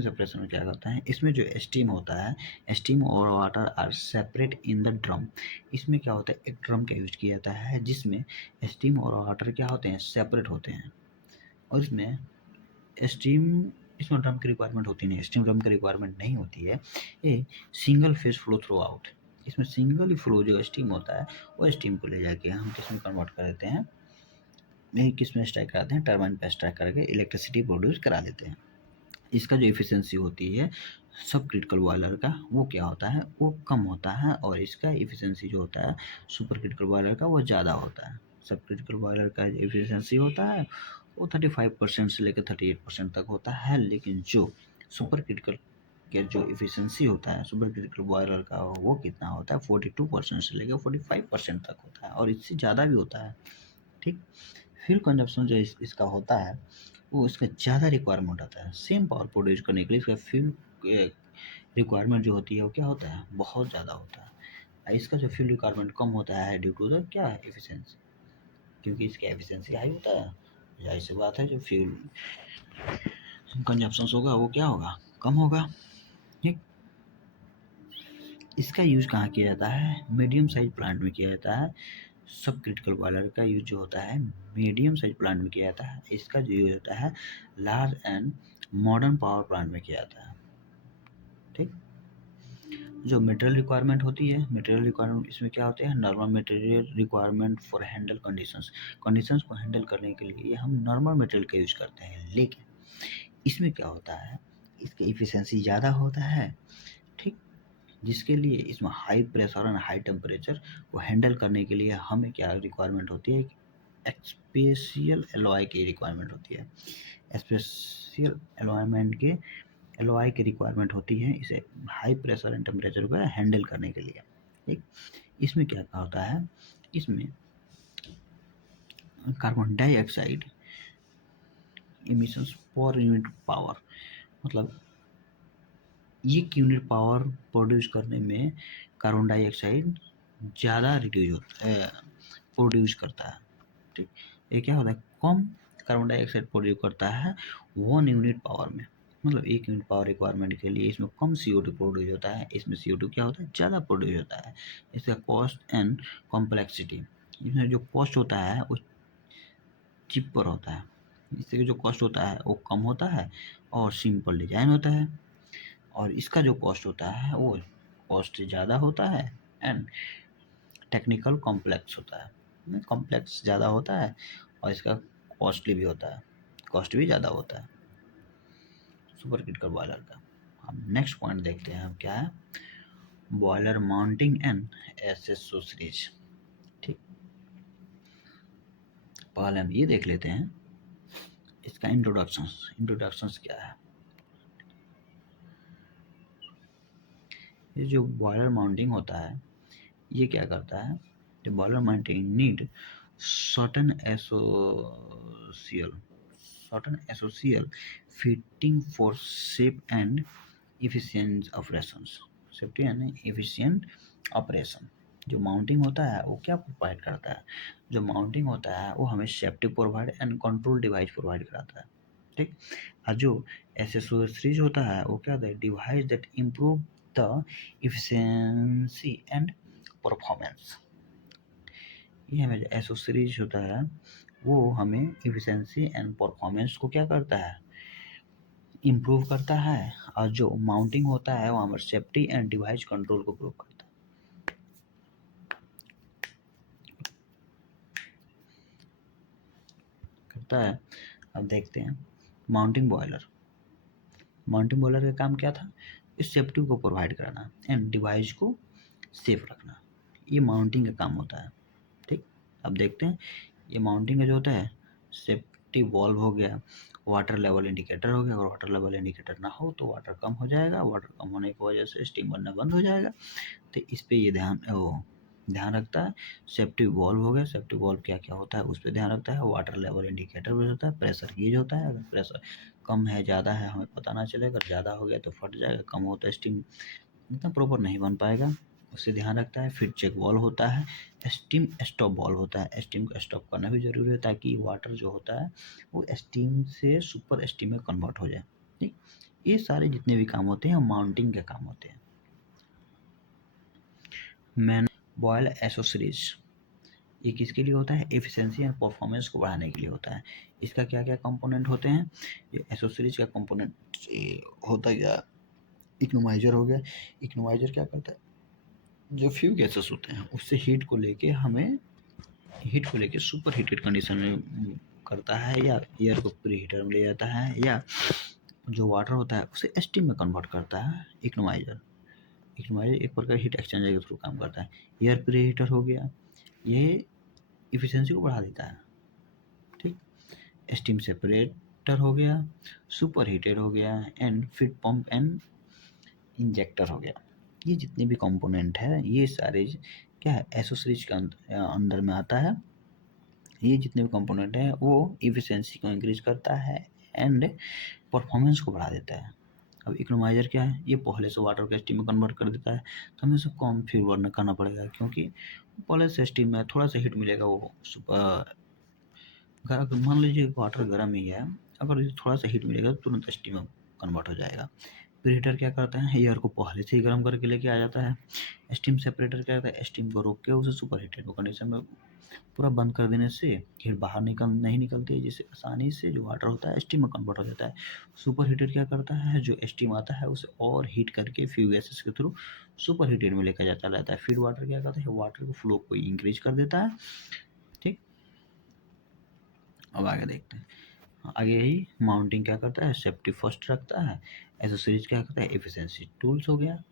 सेपरेशन में क्या करता है, इसमें जो स्टीम होता है, स्टीम और water are separate in the drum. इसमें क्या होता है, एक ड्रम का यूज किया जाता है जिसमें स्टीम और वाटर क्या होते हैं, सेपरेट होते हैं। और इसमें ड्रम की रिक्वायरमेंट होती नहीं, स्टीम ड्रम की रिक्वायरमेंट नहीं होती है। ये single phase flow through out, इसमें सिंगल ही फ्लो जो स्टीम होता है वो स्टीम को ले जाके हम किस में कन्वर्ट कर देते हैं, किस में स्ट्राइक कराते हैं, टरबाइन पे स्ट्राइक करके इलेक्ट्रिसिटी प्रोड्यूस करा देते हैं। इसका जो एफिशिएंसी होती है सब क्रिटिकल बॉयलर का, वो क्या होता है, वो कम होता है। और इसका एफिशिएंसी जो होता है सुपर क्रिटिकल बॉयलर का वो ज़्यादा होता है। सब क्रिटिकल बॉयलर का जो एफिशिएंसी होता है वो 35% से लेकर 38% तक होता है। लेकिन जो सुपर क्रिटिकल का जो एफिशिएंसी होता है सुपर क्रिटिकल बॉयलर का, वो कितना होता है, 42% से लेकर 45% तक होता है, और इससे ज़्यादा भी होता है। ठीक, फ्यूल कंजप्शन जो इसका होता है वो इसका ज़्यादा रिक्वायरमेंट होता है। सेम पावर प्रोड्यूस करने के लिए इसका फ्यूल रिक्वायरमेंट जो होती है वो क्या होता है, बहुत ज़्यादा होता है। इसका जो फ्यूल रिक्वायरमेंट कम होता है ड्यू टू द क्या है, एफिशिएंसी, क्योंकि इसका एफिशिएंसी हाई होता है। जाहिर सी बात है जो फ्यूल कंजप्शन होगा वो क्या होगा, कम होगा। ठीक, इसका यूज कहाँ किया जाता है, मीडियम साइज प्लांट में किया जाता है। सब क्रिटिकल बॉयलर का यूज जो होता है मीडियम साइज प्लांट में किया जाता है। इसका जो यूज होता है large and modern power plant में किया जाता है। ठीक, जो मटेरियल रिक्वायरमेंट होती है, मटेरियल रिक्वायरमेंट इसमें क्या होते हैं, normal material requirement for handle conditions को हैंडल करने के लिए हम नॉर्मल मटेरियल का यूज करते हैं। लेकिन इसमें क्या होता है, इसकी इफिशिएंसी ज़्यादा होता है। ठीक, जिसके लिए इसमें हाई प्रेशर और हाई टेम्परेचर को हैंडल करने के लिए हमें क्या रिक्वायरमेंट होती है, स्पेशल एलॉय की रिक्वायरमेंट होती है। स्पेशल एलॉय की रिक्वायरमेंट होती है इसे हाई प्रेशर एंड टेम्परेचर को हैंडल करने के लिए। ठीक, इसमें क्या होता है, इसमें carbon dioxide emissions per unit power, मतलब एक यूनिट पावर प्रोड्यूस करने में कार्बन डाइऑक्साइड ज़्यादा प्रोड्यूस करता है। ठीक, ये क्या होता है, कम कार्बन डाइऑक्साइड प्रोड्यूस करता है 1 यूनिट पावर में, मतलब 1 यूनिट पावर रिक्वायरमेंट के लिए इसमें कम CO2 प्रोड्यूस होता है, इसमें CO2 क्या होता है, ज़्यादा प्रोड्यूस होता है। इसका कॉस्ट एंड कॉम्प्लेक्सिटी, इसमें जो कॉस्ट होता है वो चिपर होता है, इससे जो कॉस्ट होता है वो कम होता है और सिंपल डिजाइन होता है। और इसका जो कॉस्ट होता है वो कॉस्ट ज़्यादा होता है एंड टेक्निकल कॉम्प्लेक्स होता है, कॉम्प्लेक्स ज़्यादा होता है और इसका कॉस्टली भी होता है, कॉस्ट भी ज़्यादा होता है सुपर क्रिटिकल बॉयलर का। अब नेक्स्ट पॉइंट देखते हैं हम क्या है, बॉयलर माउंटिंग एंड एक्सेसरीज। ठीक, पहले हम ये देख लेते हैं इसका इंट्रोडक्शंस क्या है। ये जो बॉयलर माउंटिंग होता है ये क्या करता है, the boiler mounting need certain associal fitting for safe and efficient operations। Safety and efficient operation. जो माउंटिंग होता है वो क्या प्रोवाइड करता है, जो माउंटिंग होता है वो हमें safety provide and control device provide कराता है। ठीक, और जो एसेसरीज होता है वो क्या होता है, device that improve the efficiency and performance. ये हमें एसेसरीज होता है वो हमें इफिशिएंसी एंड परफॉर्मेंस को क्या करता है, इम्प्रूव करता है। और जो माउंटिंग होता है वो हमारे सेफ्टी एंड डिवाइस कंट्रोल को प्रूव करता है। अब देखते हैं माउंटिंग बॉयलर का काम क्या था, इस सेफ्टी को प्रोवाइड कराना एंड डिवाइस को सेफ रखना, ये माउंटिंग का काम होता है। ठीक, अब देखते हैं ये माउंटिंग का जो होता है, सेफ्टी वॉल्व हो गया, वाटर लेवल इंडिकेटर हो गया। अगर वाटर लेवल इंडिकेटर ना हो तो वाटर कम हो जाएगा, वाटर कम होने की वजह से स्टीम बनना बंद हो जाएगा। तो इस पे ये ध्यान रखता है। सेफ्टी वॉल्व हो गया, सेफ्टी वॉल्व क्या क्या होता है उस पर ध्यान रखता है। वाटर लेवल इंडिकेटर भी होता है, प्रेशर गेज होता है, अगर प्रेशर कम है ज़्यादा है हमें पता ना चलेगा, अगर ज़्यादा हो गया तो फट जाएगा, कम हो तो स्टीम इतना प्रॉपर नहीं बन पाएगा, उससे ध्यान रखता है। फिर चेक वॉल्व होता है, स्टीम स्टॉप वॉल्व होता है, स्टीम को स्टॉप करना भी जरूरी है ताकि वाटर जो होता है वो स्टीम से सुपर स्टीम में कन्वर्ट हो जाए। ठीक, ये सारे जितने भी काम होते हैं माउंटिंग के काम होते हैं। मैन बॉयल एसेसरीज ये किसके लिए होता है, एफिशिएंसी एंड परफॉर्मेंस को बढ़ाने के लिए होता है। इसका क्या क्या कंपोनेंट होते हैं, ये एसेसरीज का कंपोनेंट होता क्या, इकोनोमाइजर हो गया। इकोनोमाइजर क्या करता है, जो फ्यू गैसेस होते हैं उससे हीट को लेके सुपर हीटेड कंडीशन में करता है, या एयर को प्री हीटर में ले जाता है, या जो वाटर होता है उसे स्टीम में कन्वर्ट करता है। इकोनोमाइजर एक प्रकार हीट एक्सचेंजर के थ्रू काम करता है। एयर प्री हीटर हो गया, ये इफिशिएंसी को बढ़ा देता है। ठीक, स्टीम सेपरेटर हो गया, सुपर हीटेड हो गया and feed pump and injector हो गया। ये जितने भी कंपोनेंट है ये सारे क्या है, एसेसरीज के अंदर में आता है। ये जितने भी कंपोनेंट है वो इफिशिएंसी को इंक्रीज करता है एंड परफॉर्मेंस को बढ़ा देता है। अब इकोनोमाइजर क्या है, ये पहले से वाटर को स्टीम में कन्वर्ट कर देता है, तो हमें सब कम फ्यूल बर्न करना पड़ेगा, क्योंकि पहले से स्टीम में थोड़ा सा हीट मिलेगा, वो सुपर मान लीजिए वाटर गर्म ही है, अगर थोड़ा सा हीट मिलेगा तो तुरंत स्टीम में कन्वर्ट हो जाएगा। प्रीहीटर क्या करता है, एयर को पहले से ही गर्म करके लेके आ जाता है। स्टीम सेपरेटर क्या करता है, स्टीम को रोक के उसे सुपर हीटेड कंडीशन में पूरा बंद कर देने से हीट बाहर नहीं निकलती है, जिससे आसानी से जो वाटर होता है स्टीम में कन्वर्ट हो जाता है। सुपर हीटर क्या करता है, जो स्टीम आता है उसे और हीट करके फ्यू गैसेस के थ्रू सुपर हीटर में लेकर जाता रहता है। फीड वाटर क्या करता है, वाटर के फ्लो को इंक्रीज कर देता है। ठीक, अब आगे देखते हैं। आगे ही माउंटिंग क्या करता है, सेफ्टी फर्स्ट रखता है। एसेसरीज क्या करता है, एफिशिएंसी टूल्स हो गया।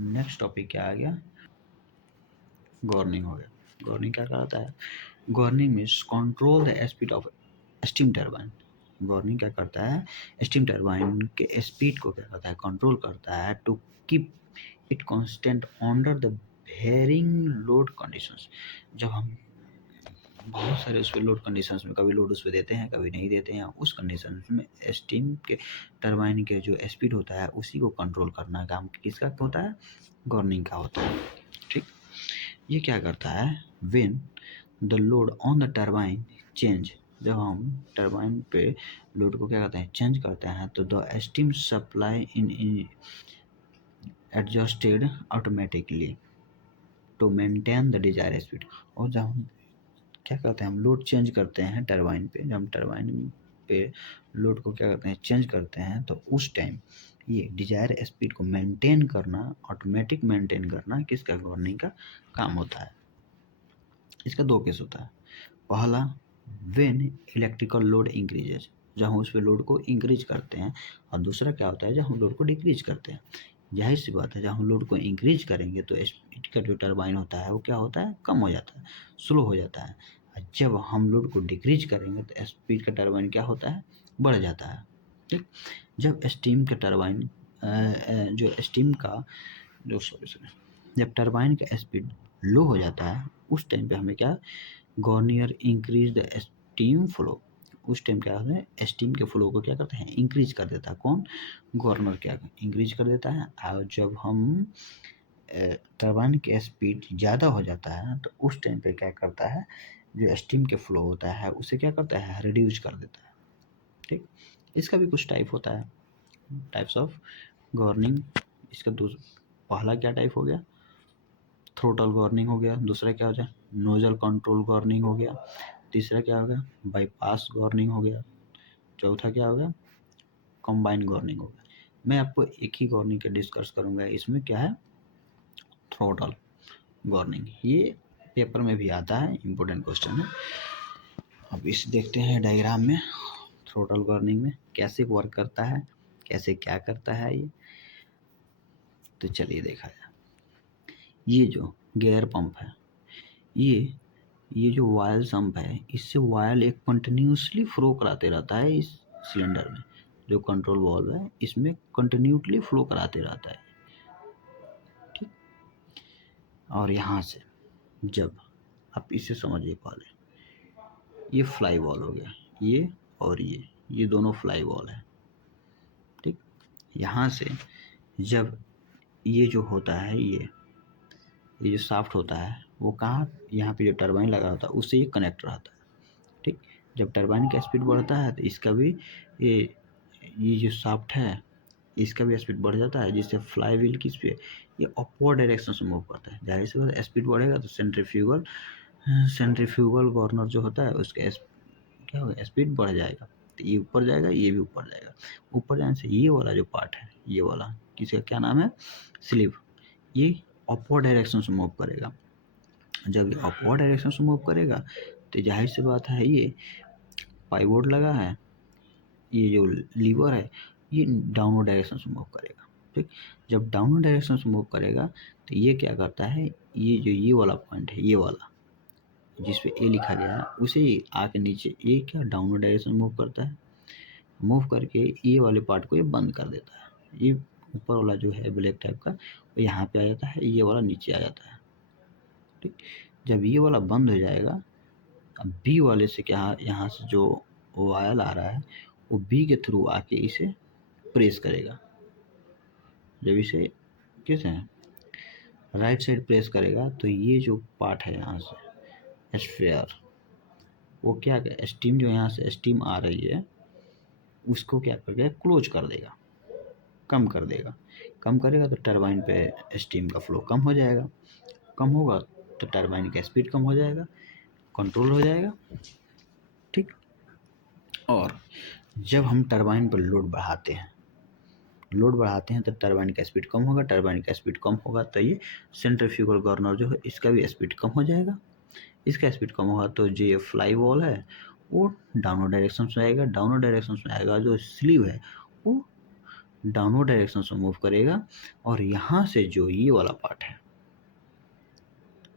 नेक्स्ट टॉपिक क्या आ गया, गवर्निंग हो गया। गवर्निंग क्या करता है, governing means control the speed of steam turbine. Governing क्या करता है, स्टीम टरबाइन के स्पीड को क्या करता है, कंट्रोल करता है to keep it constant under the varying load conditions. जब हम बहुत सारे उस पर लोड कंडीशंस में कभी लोड उस पर देते हैं कभी नहीं देते हैं, उस कंडीशन में स्टीम के टरबाइन के जो स्पीड होता है उसी को कंट्रोल करना काम किसका होता है, गवर्निंग का होता है। ठीक, ये क्या करता है, when the load on the turbine change, जब हम टरबाइन पे लोड को क्या करते हैं, चेंज करते हैं, तो the steam supply in adjusted automatically to maintain the desire speed. और जब हम क्या करते हैं, हम लोड चेंज करते हैं टरबाइन पे, जब हम टरबाइन पे लोड को क्या करते हैं, चेंज करते हैं, तो उस टाइम ये डिजायर स्पीड को मेंटेन करना, ऑटोमेटिक मेंटेन करना किसका, गवर्निंग का काम होता है। इसका दो केस होता है, पहला व्हेन इलेक्ट्रिकल लोड इंक्रीजेज, जब हम उस पर लोड को इंक्रीज करते हैं, और दूसरा क्या होता है, जब हम लोड को डिक्रीज करते हैं। जाहिर सी बात है, जब हम लोड को इंक्रीज करेंगे तो स्पीड का जो टरबाइन होता है वो क्या होता है, कम हो जाता है, स्लो हो जाता है। और जब हम लोड को डिक्रीज करेंगे तो स्पीड का टरबाइन क्या होता है, बढ़ जाता है। ठीक, जब स्टीम का टरबाइन जो स्टीम का जो सॉरी जब टरबाइन का स्पीड लो हो जाता है, उस टाइम पे हमें क्या, गवर्नियर इंक्रीज द स्टीम फ्लो। उस टाइम क्या होता है, स्टीम के फ्लो को क्या करते हैं, इंक्रीज कर देता है। कौन, गवर्नर क्या इंक्रीज कर देता है। और जब हम टरबाइन की स्पीड ज़्यादा हो जाता है तो उस टाइम पे क्या करता है, जो स्टीम के फ्लो होता है उसे क्या करता है, रिड्यूस कर देता है। ठीक, इसका भी कुछ टाइप होता है, टाइप्स ऑफ गवर्निंग। इसका पहला क्या टाइप हो गया, थ्रोटल गवर्निंग हो गया। दूसरा क्या हो गया, नोजल कंट्रोल गवर्निंग हो गया। तीसरा क्या हो गया, बाईपास गवर्निंग हो गया। चौथा क्या हो गया, कंबाइन गवर्निंग हो गया। मैं आपको एक ही गवर्निंग का डिस्कस करूंगा, इसमें क्या है, थ्रोटल गवर्निंग। ये पेपर में भी आता है, इंपॉर्टेंट क्वेश्चन है। अब इस देखते हैं डायग्राम में, थ्रोटल गवर्निंग में कैसे वर्क करता है, कैसे क्या करता है ये, तो चलिए देखा जाए। ये जो गेयर पंप है, ये जो वायल सम्प है, इससे वायल एक कंटिन्यूसली फ्लो कराते रहता है। इस सिलेंडर में जो कंट्रोल वाल्व है इसमें कंटिन्यूसली फ्लो कराते रहता है। ठीक, और यहाँ से जब आप इसे समझिए, पहले ये फ्लाई वॉल हो गया, ये और ये दोनों फ्लाई वॉल है। ठीक, यहाँ से जब ये जो होता है, ये जो शाफ्ट होता है वो कहाँ, यहाँ पे जो टरबाइन लगा होता है उससे ये कनेक्ट रहता है। ठीक, जब टरबाइन का स्पीड बढ़ता है तो इसका भी ये जो शाफ्ट है इसका भी स्पीड बढ़ जाता है, जिससे फ्लाई व्हील की स्पीड ये अपवर्ड डायरेक्शन से मूव करता है। जाहिर सी बात, स्पीड बढ़ेगा तो सेंट्रीफ्यूगल गवर्नर जो होता है उसका क्या होगा, स्पीड बढ़ जाएगा, तो ये ऊपर जाएगा, ये भी ऊपर जाएगा। ऊपर जाने से ये वाला जो पार्ट है, ये वाला किसका क्या नाम है, स्लीव, ये अपवर्ड डायरेक्शन से मूव करेगा। जब ये अपवर्ड डायरेक्शन से मूव करेगा तो जाहिर सी बात है, ये पाइवोट लगा है, ये जो लीवर है ये डाउनवर्ड डायरेक्शन से मूव करेगा। ठीक, जब डाउनवर्ड डायरेक्शन से मूव करेगा तो ये क्या करता है, ये जो ये वाला पॉइंट है, ये वाला जिस पे ए लिखा गया है उसे आके नीचे ये क्या डाउनवर्ड डायरेक्शन मूव करता है, मूव करके ये वाले पार्ट को ये बंद कर देता है। ये ऊपर वाला जो है ब्लैक टाइप का वो यहाँ पे आ जाता है, ये वाला नीचे आ जाता है। ठीक, जब ये वाला बंद हो जाएगा, अब बी वाले से क्या, यहाँ से जो वायल आ रहा है वो बी के थ्रू आके इसे प्रेस करेगा। जब इसे कैसे राइट साइड प्रेस करेगा तो ये जो पार्ट है यहाँ से स्फीयर, वो क्या कर, स्टीम जो यहाँ से स्टीम आ रही है उसको क्या करके क्लोज कर देगा, कम कर देगा। कम करेगा तो टरबाइन पे स्टीम का फ्लो कम हो जाएगा। कम होगा तो टरबाइन का स्पीड कम हो जाएगा, कंट्रोल हो जाएगा, ठीक। और जब हम टरबाइन पर लोड बढ़ाते हैं तो टरबाइन का स्पीड कम होगा, टरबाइन का स्पीड कम होगा तो ये सेंट्रीफ्यूगल गवर्नर जो है इसका भी स्पीड कम हो जाएगा। इसका स्पीड कम होगा तो जो ये फ्लाई वॉल है वो डाउनवर्ड डायरेक्शन में आएगा, डाउनवर्ड डायरेक्शन में आएगा, जो स्लीव है वो डाउनवर्ड डायरेक्शन में मूव करेगा। और यहाँ से जो ये वाला पार्ट है,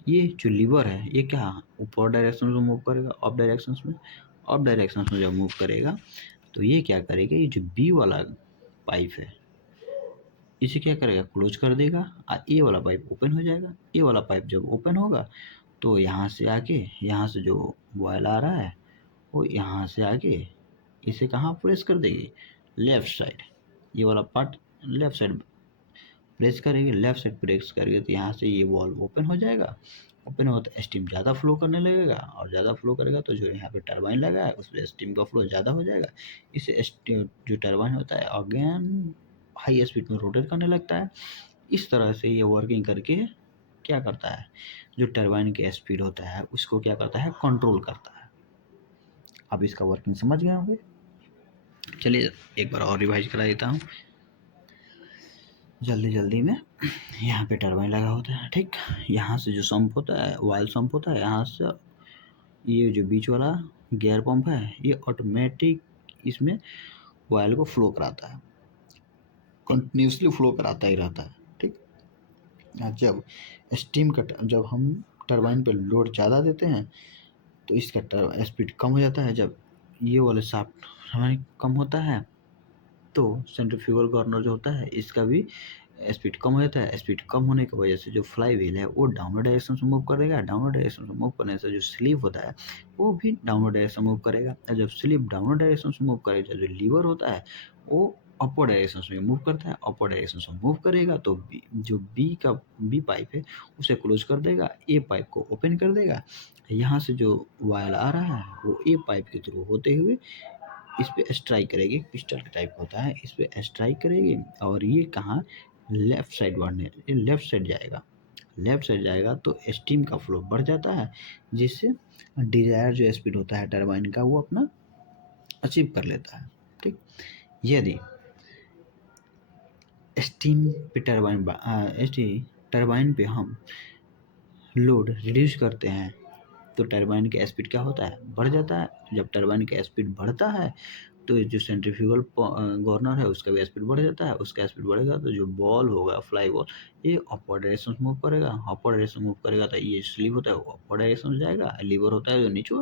ये जो लीवर है, ये क्या ऊपर डायरेक्शन में मूव करेगा, अप डायरेक्शन में जब मूव करेगा तो ये क्या करेगा, ये जो बी वाला पाइप है इसे क्या करेगा, क्लोज कर देगा, और ए वाला पाइप ओपन हो जाएगा। ए वाला पाइप जब ओपन होगा तो यहाँ से आके, यहाँ से जो बॉयल आ रहा है वो यहाँ से आके इसे कहाँ प्रेस कर देगी, लेफ्ट साइड। ये वाला पार्ट लेफ्ट साइड प्रेस करेंगे, लेफ्ट साइड प्रेस करेंगे तो यहाँ से ये वॉल ओपन हो जाएगा। ओपन होगा तो स्टीम ज़्यादा फ्लो करने लगेगा, और ज़्यादा फ्लो करेगा तो जो यहाँ पे टरबाइन लगा है उसमें स्टीम का फ्लो ज़्यादा हो जाएगा। इससे जो टरबाइन होता है अगेन हाई स्पीड में रोटेट करने लगता है। इस तरह से ये वर्किंग करके क्या करता है, जो टरबाइन की स्पीड होता है उसको क्या करता है, कंट्रोल करता है। अब इसका वर्किंग समझ गए होंगे। चलिए एक बार और रिवाइज करा देता हूँ जल्दी में। यहाँ पे टरबाइन लगा होता है, ठीक। यहाँ से जो सम्प होता है, ऑयल सम्प होता है, यहाँ से ये जो बीच वाला गियर पंप है ये ऑटोमेटिक इसमें ऑयल को फ्लो कराता है, कंटिन्यूसली फ्लो कराता ही रहता है, ठीक। जब स्टीम का जब हम टरबाइन पे लोड ज़्यादा देते हैं तो इसका स्पीड कम हो जाता है। जब ये वाले शाफ्ट हमारे कम होता है तो सेंट्रीफ्यूगल गवर्नर जो होता है इसका भी स्पीड कम हो जाता है। स्पीड कम होने की वजह से जो फ्लाई व्हील है वो डाउनवर्ड डायरेक्शन में मूव करेगा। डाउनवर्ड डायरेक्शन में मूव करने से जो स्लीव होता है वो भी डाउनवर्ड डायरेक्शन मूव करेगा। और जब स्लीव डाउनवर्ड डायरेक्शन में मूव करेगा, जो लीवर होता है वो अपवर्ड डायरेक्शन में मूव करता है। अपवर्ड डायरेक्शन में मूव करेगा तो जो बी पाइप है उसे क्लोज कर देगा, ए पाइप को ओपन कर देगा। यहाँ से जो वायल आ रहा है वो ए पाइप के थ्रू होते हुए इस पे स्ट्राइक करेगी, पिस्टल का टाइप होता है, इस पे स्ट्राइक करेगी और ये कहाँ, लेफ्ट साइड बढ़ने, ये लेफ्ट साइड जाएगा तो स्टीम का फ्लो बढ़ जाता है, जिससे डिजायर जो स्पीड होता है टरबाइन का वो अपना अचीव कर लेता है, ठीक। यदि स्टीम पे टरबाइन पे हम लोड रिड्यूस करते हैं तो टरबाइन का स्पीड क्या होता है, बढ़ जाता है। जब टरबाइन का स्पीड बढ़ता है तो जो सेंट्रीफ्यूगल गवर्नर है उसका भी स्पीड बढ़ जाता है। उसका स्पीड बढ़ेगा तो जो बॉल होगा, फ्लाई बॉल, ये अपवर्ड डायरेक्शन में मूव करेगा। अपवर्ड डायरेक्शन मूव करेगा तो ये स्लीव होता है वो अपवर्ड डायरेक्शन में जाएगा। लीवर होता है जो नीचे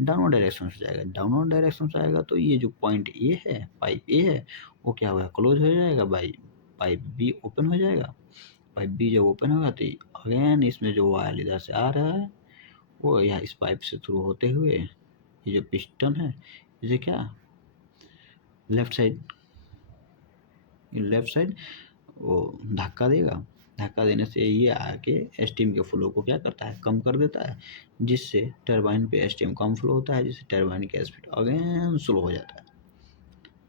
डाउनवर्ड डायरेक्शन से जाएगा। डाउनवर्ड डायरेक्शन से आएगा तो ये जो पॉइंट ए है, पाइप ए है, वो क्या होगा, क्लोज हो जाएगा। पाइप बी ओपन हो जाएगा। पाइप बी जब ओपन होगा तो अगेन इसमें जो वायर इधर से आ रहा है वो यहाँ इस पाइप से थ्रू होते हुए ये जो पिस्टन है इसे क्या लेफ्ट साइड वो धक्का देगा। धक्का देने से ये आके स्टीम के फ्लो को क्या करता है, कम कर देता है, जिससे टरबाइन पे स्टीम कम फ्लो होता है, जिससे टरबाइन की स्पीड अगेन स्लो हो जाता है।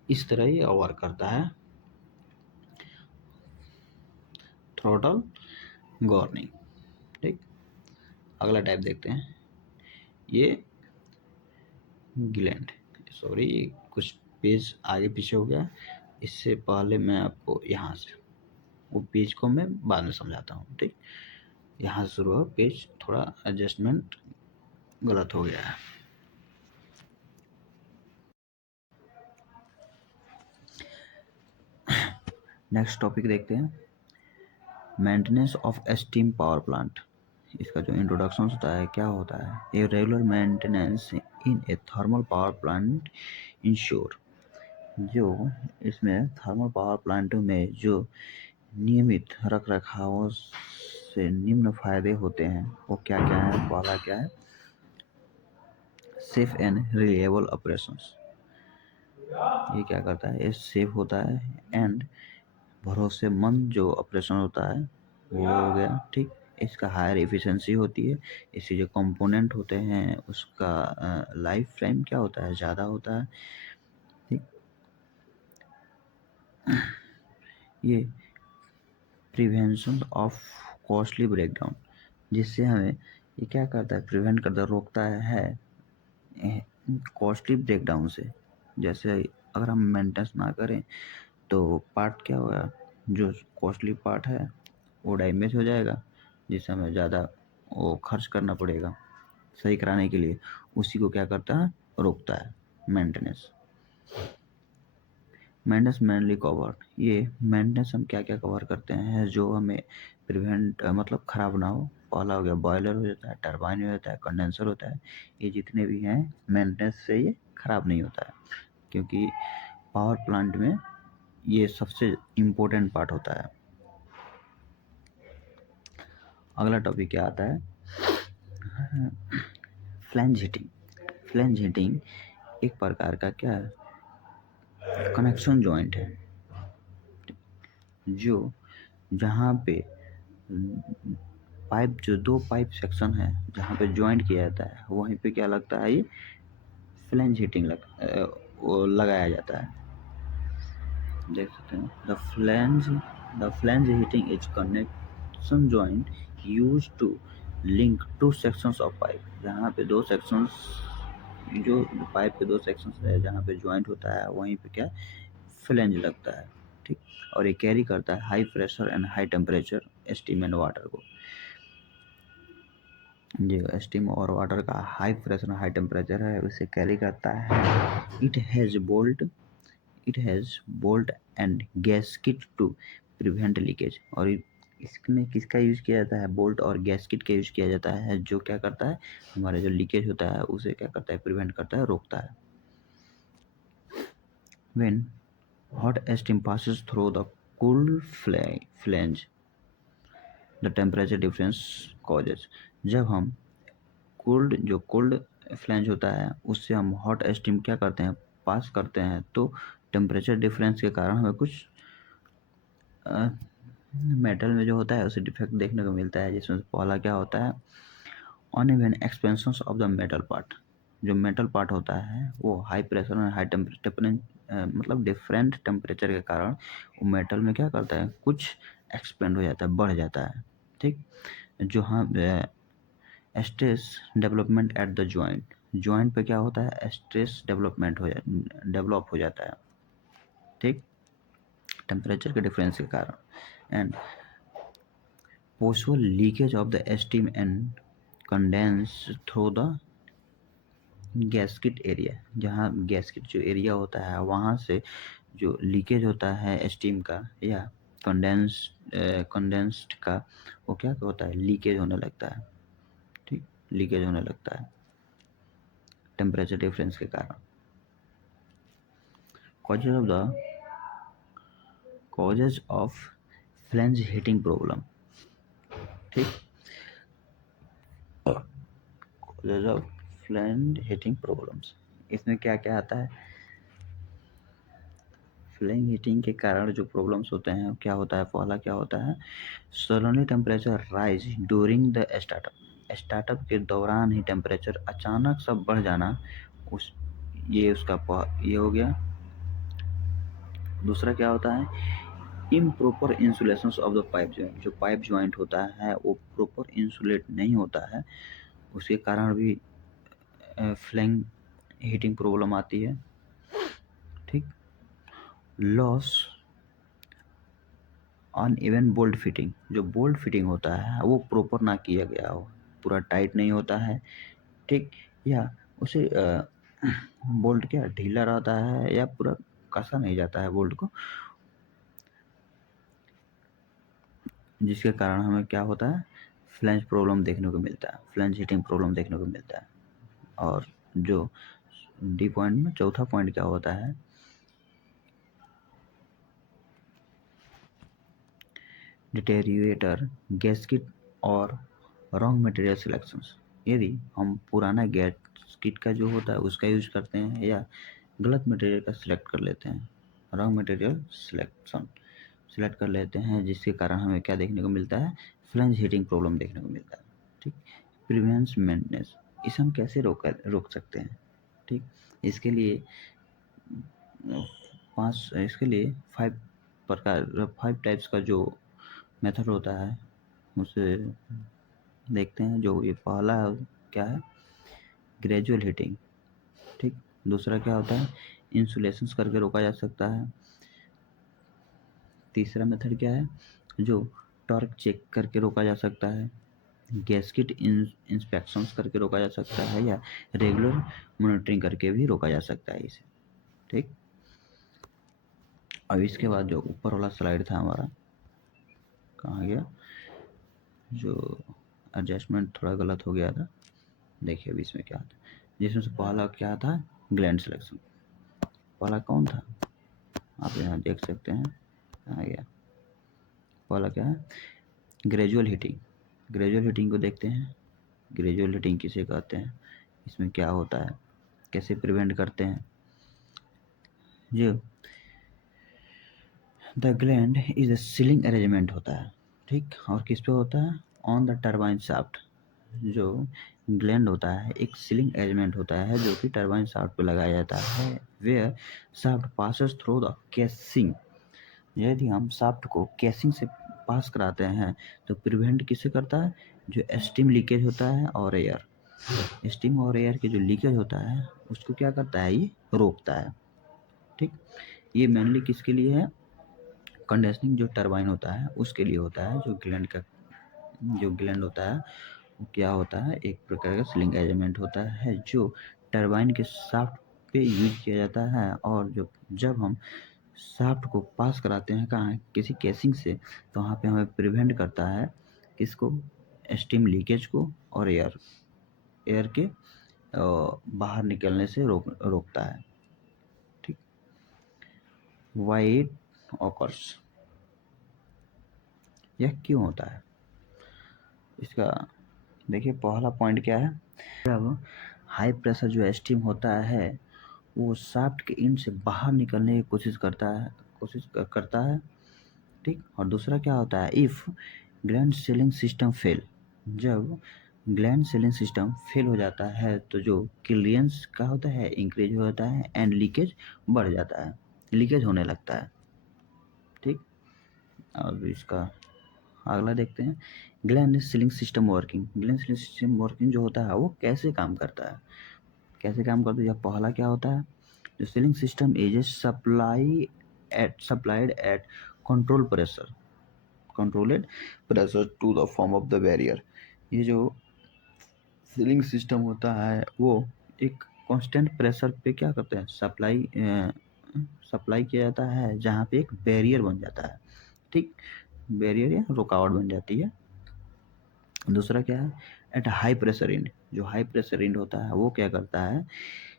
इस तरह ये वर्क करता है थ्रॉटल गवर्निंग, ठीक। अगला टाइप देखते हैं, ये गिलैंड, सॉरी कुछ पेज आगे पीछे हो गया, इससे पहले मैं आपको यहाँ से वो पेज को मैं बाद में समझाता हूँ, ठीक। यहाँ से शुरू हो, पेज थोड़ा एडजस्टमेंट गलत हो गया है। नेक्स्ट टॉपिक देखते हैं, maintenance of steam power plant. इसका जो इंट्रोडक्शन होता है, क्या होता है, a regular maintenance in A thermal power plant ensure. जो इसमें थर्मल पावर प्लांटों में जो नियमित रख रखाव से निम्न फायदे होते हैं वो क्या क्या है, पहला क्या है, सेफ एंड रिलायबल ऑपरेशंस। ये क्या करता है, ये सेफ होता है एंड भरोसेमंद जो ऑपरेशन होता है वो हो गया, ठीक। इसका हायर एफिशिएंसी होती है। इसके जो कंपोनेंट होते हैं उसका लाइफ टाइम क्या होता है, ज़्यादा होता है, ठीक। ये प्रिवेंशन ऑफ कॉस्टली ब्रेकडाउन, जिससे हमें ये क्या करता है, प्रिवेंट करता है, रोकता है कॉस्टली ब्रेकडाउन से। जैसे अगर हम मेंटेनेंस ना करें तो पार्ट क्या होगा, जो कॉस्टली पार्ट है वो डैमेज हो जाएगा, जिससे हमें ज़्यादा वो खर्च करना पड़ेगा सही कराने के लिए। उसी को क्या करता है, रोकता है मेंटेनेंस। मेंटेनेंस मेनली कवर, ये मेंटेनेंस हम क्या क्या कवर करते हैं जो हमें प्रिवेंट मतलब ख़राब ना हो। पहला हो गया बॉयलर हो जाता है, टरबाइन हो जाता है, कंडेंसर होता है। ये जितने भी हैं मेंटेनेंस से ये ख़राब नहीं होता है, क्योंकि पावर प्लांट में ये सबसे इम्पोर्टेंट पार्ट होता है। अगला टॉपिक क्या आता है, फ्लैंज हीटिंग। फ्लैंज हीटिंग एक प्रकार का क्या है, कनेक्शन जॉइंट है, जो जहाँ पे पाइप, जो दो पाइप सेक्शन है जहाँ पे ज्वाइंट किया जाता है, वहीं पे क्या लगता है, ये फ्लैंज हीटिंग वो लगाया जाता है। देख सकते हैं, the flange heating is connection joint use to link two sections of pipe. जहाँ पे दो सेक्शंस, जो पाइप के दो सेक्शंस है जहाँ पे ज्वाइंट होता है, वहीं पे क्या फ्लैंज लगता है। ठीक, और ये कैरी करता है high pressure and high temperature steam and water को। जो स्टीम और वाटर का हाई प्रेशर हाई टेम्परेचर है उसे कैरी करता है। It has bolt and gasket to prevent leakage. और इसमें किसका यूज़ किया जाता है, बोल्ट और गैस्किट का यूज़ किया जाता है, जो क्या करता है, हमारे जो लीकेज होता है उसे क्या करता है, प्रिवेंट करता है, रोकता है। When hot steam passes through the cool flange, the temperature difference causes. जब हम कोल्ड फ्लैंज होता है उससे हम हॉट स्टीम क्या करते हैं, पास करते हैं, तो टेम्परेचर डिफरेंस के कारण हमें कुछ मेटल में जो होता है उसे डिफेक्ट देखने को मिलता है, जिसमें पहला क्या होता है, uneven expansion of the metal part. जो मेटल पार्ट होता है वो हाई प्रेशर और हाई टेम्परेचर मतलब डिफरेंट टेम्परेचर के कारण वो मेटल में क्या करता है, कुछ एक्सपेंड हो जाता है, बढ़ जाता है। ठीक, जो हम stress development at the joint पे क्या होता है, स्ट्रेस डेवलप हो जाता है। ठीक, टेम्परेचर के डिफरेंस के कारण। And possible leakage of the steam and condense through the gasket area. जहाँ गैस्किट जो एरिया होता है वहाँ से जो लीकेज होता है स्टीम का या कंडेंस्ड का, वो क्या होता है, लीकेज होने लगता है। ठीक, लीकेज होने लगता है टेम्परेचर डिफरेंस के कारण। Causes of flange heating problem. ठीक, causes of flange heating problems, इसमें क्या क्या आता है, फ्लैंज हीटिंग के कारण जो प्रॉब्लम्स होते हैं क्या होता है, पहला क्या होता है, suddenly temperature rise during the startup के दौरान ही टेम्परेचर अचानक सब बढ़ जाना। उस ये उसका ये हो गया। दूसरा क्या होता है, improper insulation of the pipe joint. जो पाइप जॉइंट होता है वो प्रॉपर इंसुलेट नहीं होता है, उसके कारण भी फ्लैंज हीटिंग प्रॉब्लम आती है। ठीक, लॉस अनइवन बोल्ट फिटिंग। जो बोल्ट फिटिंग होता है वो प्रॉपर ना किया गया हो, पूरा टाइट नहीं होता है। ठीक, या उसे बोल्ट क्या ढीला रहता है या पूरा कसा नहीं जाता है बोल्ट को, जिसके कारण हमें क्या होता है, फ्लैंज प्रॉब्लम देखने को मिलता है, फ्लैंज हीटिंग प्रॉब्लम देखने को मिलता है। और जो डी पॉइंट में चौथा पॉइंट क्या होता है, डिटेरिएटर गैस्किट और रॉन्ग मटेरियल सिलेक्शंस। यदि हम पुराना गैस्किट का जो होता है उसका यूज करते हैं या गलत मटेरियल का सिलेक्ट कर लेते हैं, रॉन्ग मटेरियल सिलेक्ट कर लेते हैं, जिसके कारण हमें क्या देखने को मिलता है, फ्लैंज हीटिंग प्रॉब्लम देखने को मिलता है। ठीक, प्रिवेंस मेंटेनेंस, इसे हम कैसे रोक सकते हैं। ठीक, इसके लिए इसके लिए 5 टाइप्स का जो मेथड होता है उसे देखते हैं। जो ये पहला क्या है, ग्रेजुअल हीटिंग, ठीक। दूसरा क्या होता है, इंसुलेशन करके रोका जा सकता है। तीसरा मेथड क्या है, जो टॉर्क चेक करके रोका जा सकता है। गैस्केट इंस्पेक्शंस करके रोका जा सकता है, या रेगुलर मॉनिटरिंग करके भी रोका जा सकता है इसे, ठीक। अब इसके बाद जो ऊपर वाला स्लाइड था हमारा, कहाँ गया, जो एडजस्टमेंट थोड़ा गलत हो गया था, देखिए अभी इसमें क्या था। जिसमें से पहला क्या था, ग्लैंड सिलेक्शन। पहला कौन था, आप यहाँ देख सकते हैं, कहाँ गया, पहला क्या है, ग्रेजुअल हीटिंग। ग्रेजुअल हीटिंग को देखते हैं। ग्रेजुअल हीटिंग किसे कहते हैं, इसमें क्या होता है, कैसे प्रिवेंट करते हैं। जो the gland is a ceiling arrangement होता है, ठीक। और किस पे होता है, ऑन द टरबाइन शाफ्ट। जो ग्लैंड होता है एक सीलिंग अरेंजमेंट होता है जो कि टरबाइन शाफ्ट पे लगाया जाता है, where shaft passes through the casing. यदि हम शाफ्ट को केसिंग से पास कराते हैं तो प्रिवेंट किसे करता है, जो स्टीम लीकेज होता है और एयर, स्टीम और एयर के जो लीकेज होता है उसको क्या करता है, ये रोकता है, ठीक। ये मेनली किसके लिए है, कंडेंसिंग जो टरबाइन होता है उसके लिए होता है। जो ग्लैंड होता है वो क्या होता है, एक प्रकार का सीलिंग एलिमेंट होता है जो टरबाइन के शाफ्ट पे यूज किया जाता है। और जब हम शाफ्ट को पास कराते हैं कहाँ, किसी केसिंग से, तो वहाँ पे हमें प्रिवेंट करता है किसको, स्टीम लीकेज को, और एयर के बाहर निकलने से रोकता है, ठीक। वाई इट ऑकर्स, यह क्यों होता है, इसका देखिए पहला पॉइंट क्या है, जब हाई प्रेशर जो स्टीम होता है वो शाफ्ट के एंड से बाहर निकलने की कोशिश करता है, ठीक। और दूसरा क्या होता है, if gland ceiling system fail, जब ग्लैंड सीलिंग सिस्टम फेल हो जाता है तो जो क्लियरेंस का होता है इंक्रीज हो जाता है एंड लीकेज बढ़ जाता है, लीकेज होने लगता है, ठीक। अब इसका अगला देखते हैं, gland ceiling system working. Gland ceiling system working जो होता है वो कैसे काम करता है, कैसे काम करता है, यह पहला क्या होता है, जो sealing system is supplied at control pressure controlled pressure to the form of the barrier. ये जो सीलिंग सिस्टम होता है वो एक कांस्टेंट प्रेशर पे क्या करते हैं, सप्लाई किया जाता है, जहाँ पे एक बैरियर बन जाता है, ठीक। बैरियर या रुकावट बन जाती है। दूसरा क्या है, एट हाई प्रेशर एंड, जो हाई प्रेशर एंड होता है वो क्या करता है,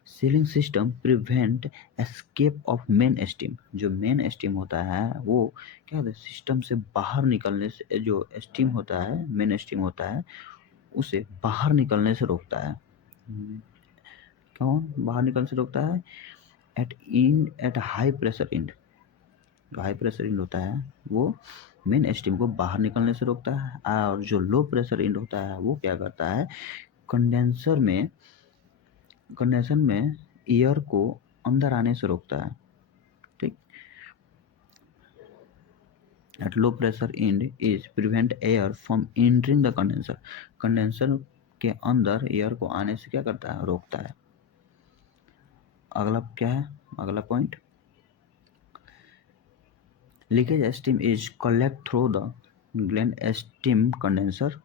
ceiling system prevent escape of main steam. जो मेन स्टीम होता है वो क्या होता है, सिस्टम से बाहर निकलने से, जो स्टीम होता है मेन स्टीम होता है उसे बाहर निकलने से रोकता है। कौन बाहर निकलने से रोकता है, एट हाई प्रेशर एंड। जो हाई प्रेशर एंड होता है वो मेन स्टीम को बाहर निकलने से रोकता है, और जो लो प्रेशर एंड होता है वो क्या करता है, कंडेंसर में एयर को अंदर आने से रोकता है, ठीक। At low pressure and is prevent air from entering the condenser. Condenser के अंदर एयर को आने से क्या करता है, रोकता है। अगला क्या है, अगला point, leakage steam is collect through the gland steam condenser.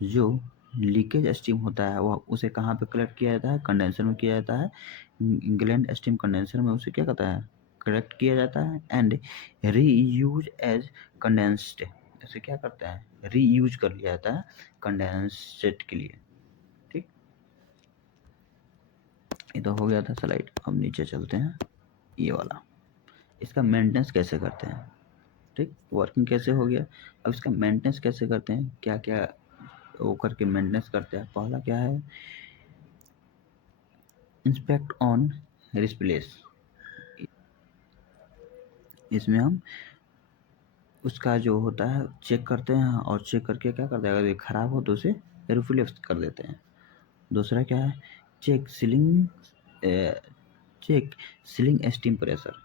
जो लीकेज स्टीम होता है वह उसे कहाँ पे कलेक्ट किया जाता है, कंडेंसर में किया जाता है। ग्लैंड स्टीम कंडेंसर में उसे क्या करता है, कलेक्ट किया जाता है एंड रीयूज एज कंडेंस्ड। इसे क्या करता है, रीयूज कर लिया जाता है कंडेंसेट के लिए, ठीक। ये तो हो गया था स्लाइड। अब नीचे चलते हैं, ये वाला, इसका मेंटेनेंस कैसे करते हैं, ठीक। वर्किंग कैसे हो गया, अब इसका मेंटेनेंस कैसे करते हैं, क्या क्या वो करके मेंटेनेंस करते हैं। पहला क्या है, इंस्पेक्ट ऑन रिप्लेस। इसमें हम उसका जो होता है चेक करते हैं, और चेक करके क्या करते हैं, अगर ये खराब हो तो उसे रिप्लेस कर देते हैं। दूसरा क्या है, चेक सीलिंग स्टीम प्रेशर।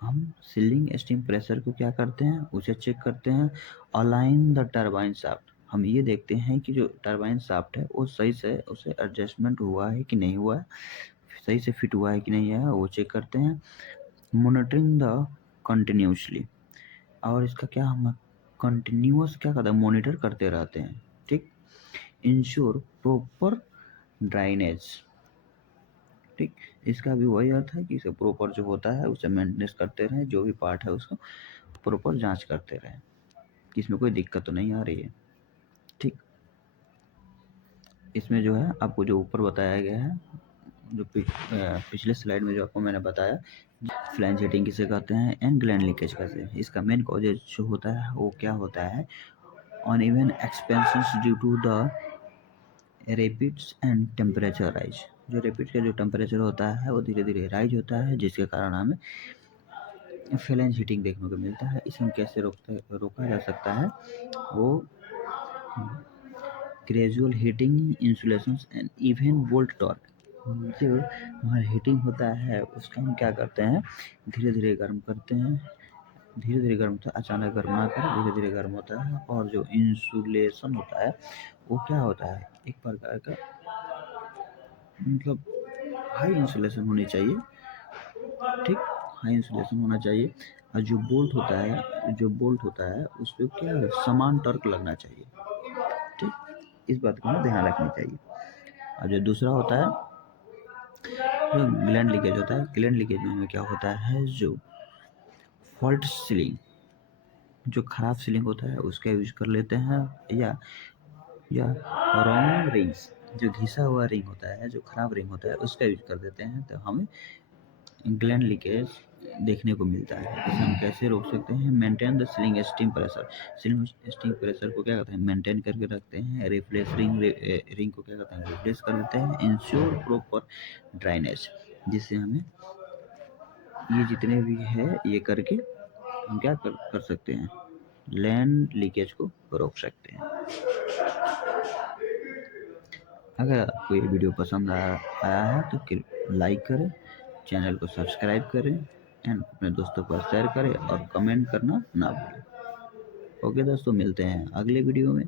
हम सीलिंग स्टीम प्रेशर को क्या करते हैं, उसे चेक करते हैं। अलाइन द टरबाइन शाफ्ट, हम ये देखते हैं कि जो टरबाइन शाफ्ट है वो सही से उसे एडजस्टमेंट हुआ है कि नहीं हुआ है, सही से फिट हुआ है कि नहीं है, वो चेक करते हैं। मॉनिटरिंग द कंटिन्यूसली, और इसका क्या हम कंटिन्यूअस क्या करते हैं, मॉनिटर करते रहते हैं, ठीक। इंश्योर प्रॉपर ड्राइनेज, ठीक। इसका भी वही अर्थ है कि इसे प्रॉपर जो होता है उसे मेंटेनेंस करते रहें, जो भी पार्ट है उसको प्रॉपर जांच करते रहें कि इसमें कोई दिक्कत तो नहीं आ रही है, ठीक। इसमें जो है आपको जो ऊपर बताया गया है, जो पिछले स्लाइड में जो आपको मैंने बताया, फ्लैंज हीटिंग किसे कहते हैं एंड ग्लैंड लीकेज कैसे है। इसका मेन कॉजेज जो होता है वो क्या होता है, uneven expansions due to the rapids and temperature rise. जो रैपिड का जो टेम्परेचर होता है वो धीरे धीरे राइज होता है, जिसके कारण हमें फ्लैंज हीटिंग देखने को मिलता है। इसे हम कैसे रोका जा सकता है, वो gradual heating insulation and even volt torque. जो हमारा हीटिंग होता है उसका हम क्या करते हैं, धीरे धीरे गर्म करते हैं, धीरे धीरे गर्म होता है, अचानक गर्म ना करें, धीरे धीरे गर्म होता है। और जो इंसुलेशन होता है वो क्या होता है, एक प्रकार का मतलब हाई इंसुलेशन होनी चाहिए, ठीक। हाई इंसुलेशन होना चाहिए। और जो बोल्ट होता है उस पर क्या है, समान टर्क लगना चाहिए, ठीक। इस बात को हमें ध्यान रखनी चाहिए। और जो दूसरा होता है जो ग्लैंड लीकेज होता है, ग्लैंड लीकेज में हमें क्या होता है, जो फॉल्ट सीलिंग, जो खराब सीलिंग होता है उसका यूज कर लेते हैं, या रॉन्ग रिंग्स, जो घिसा हुआ रिंग होता है, जो खराब रिंग होता है उसका यूज कर देते हैं, तो हमें ग्लैंड लीकेज देखने को मिलता है। इसे हम कैसे रोक सकते हैं, maintain the ceiling steam pressure. Ceiling steam pressure को क्या कहते हैं, मेंटेन करके रखते हैं। रिप्लेस रिंग को क्या कहते हैं, रिप्लेस कर देते हैं। इंश्योर प्रॉपर ड्राइनेज, जिससे हमें ये जितने भी है ये करके हम क्या कर सकते हैं, लैंड लीकेज को रोक सकते हैं। अगर आपको ये वीडियो पसंद आया है तो लाइक करें, चैनल को सब्सक्राइब करें एंड अपने दोस्तों पर शेयर करें और कमेंट करना ना भूलें। ओके दोस्तों, मिलते हैं अगले वीडियो में।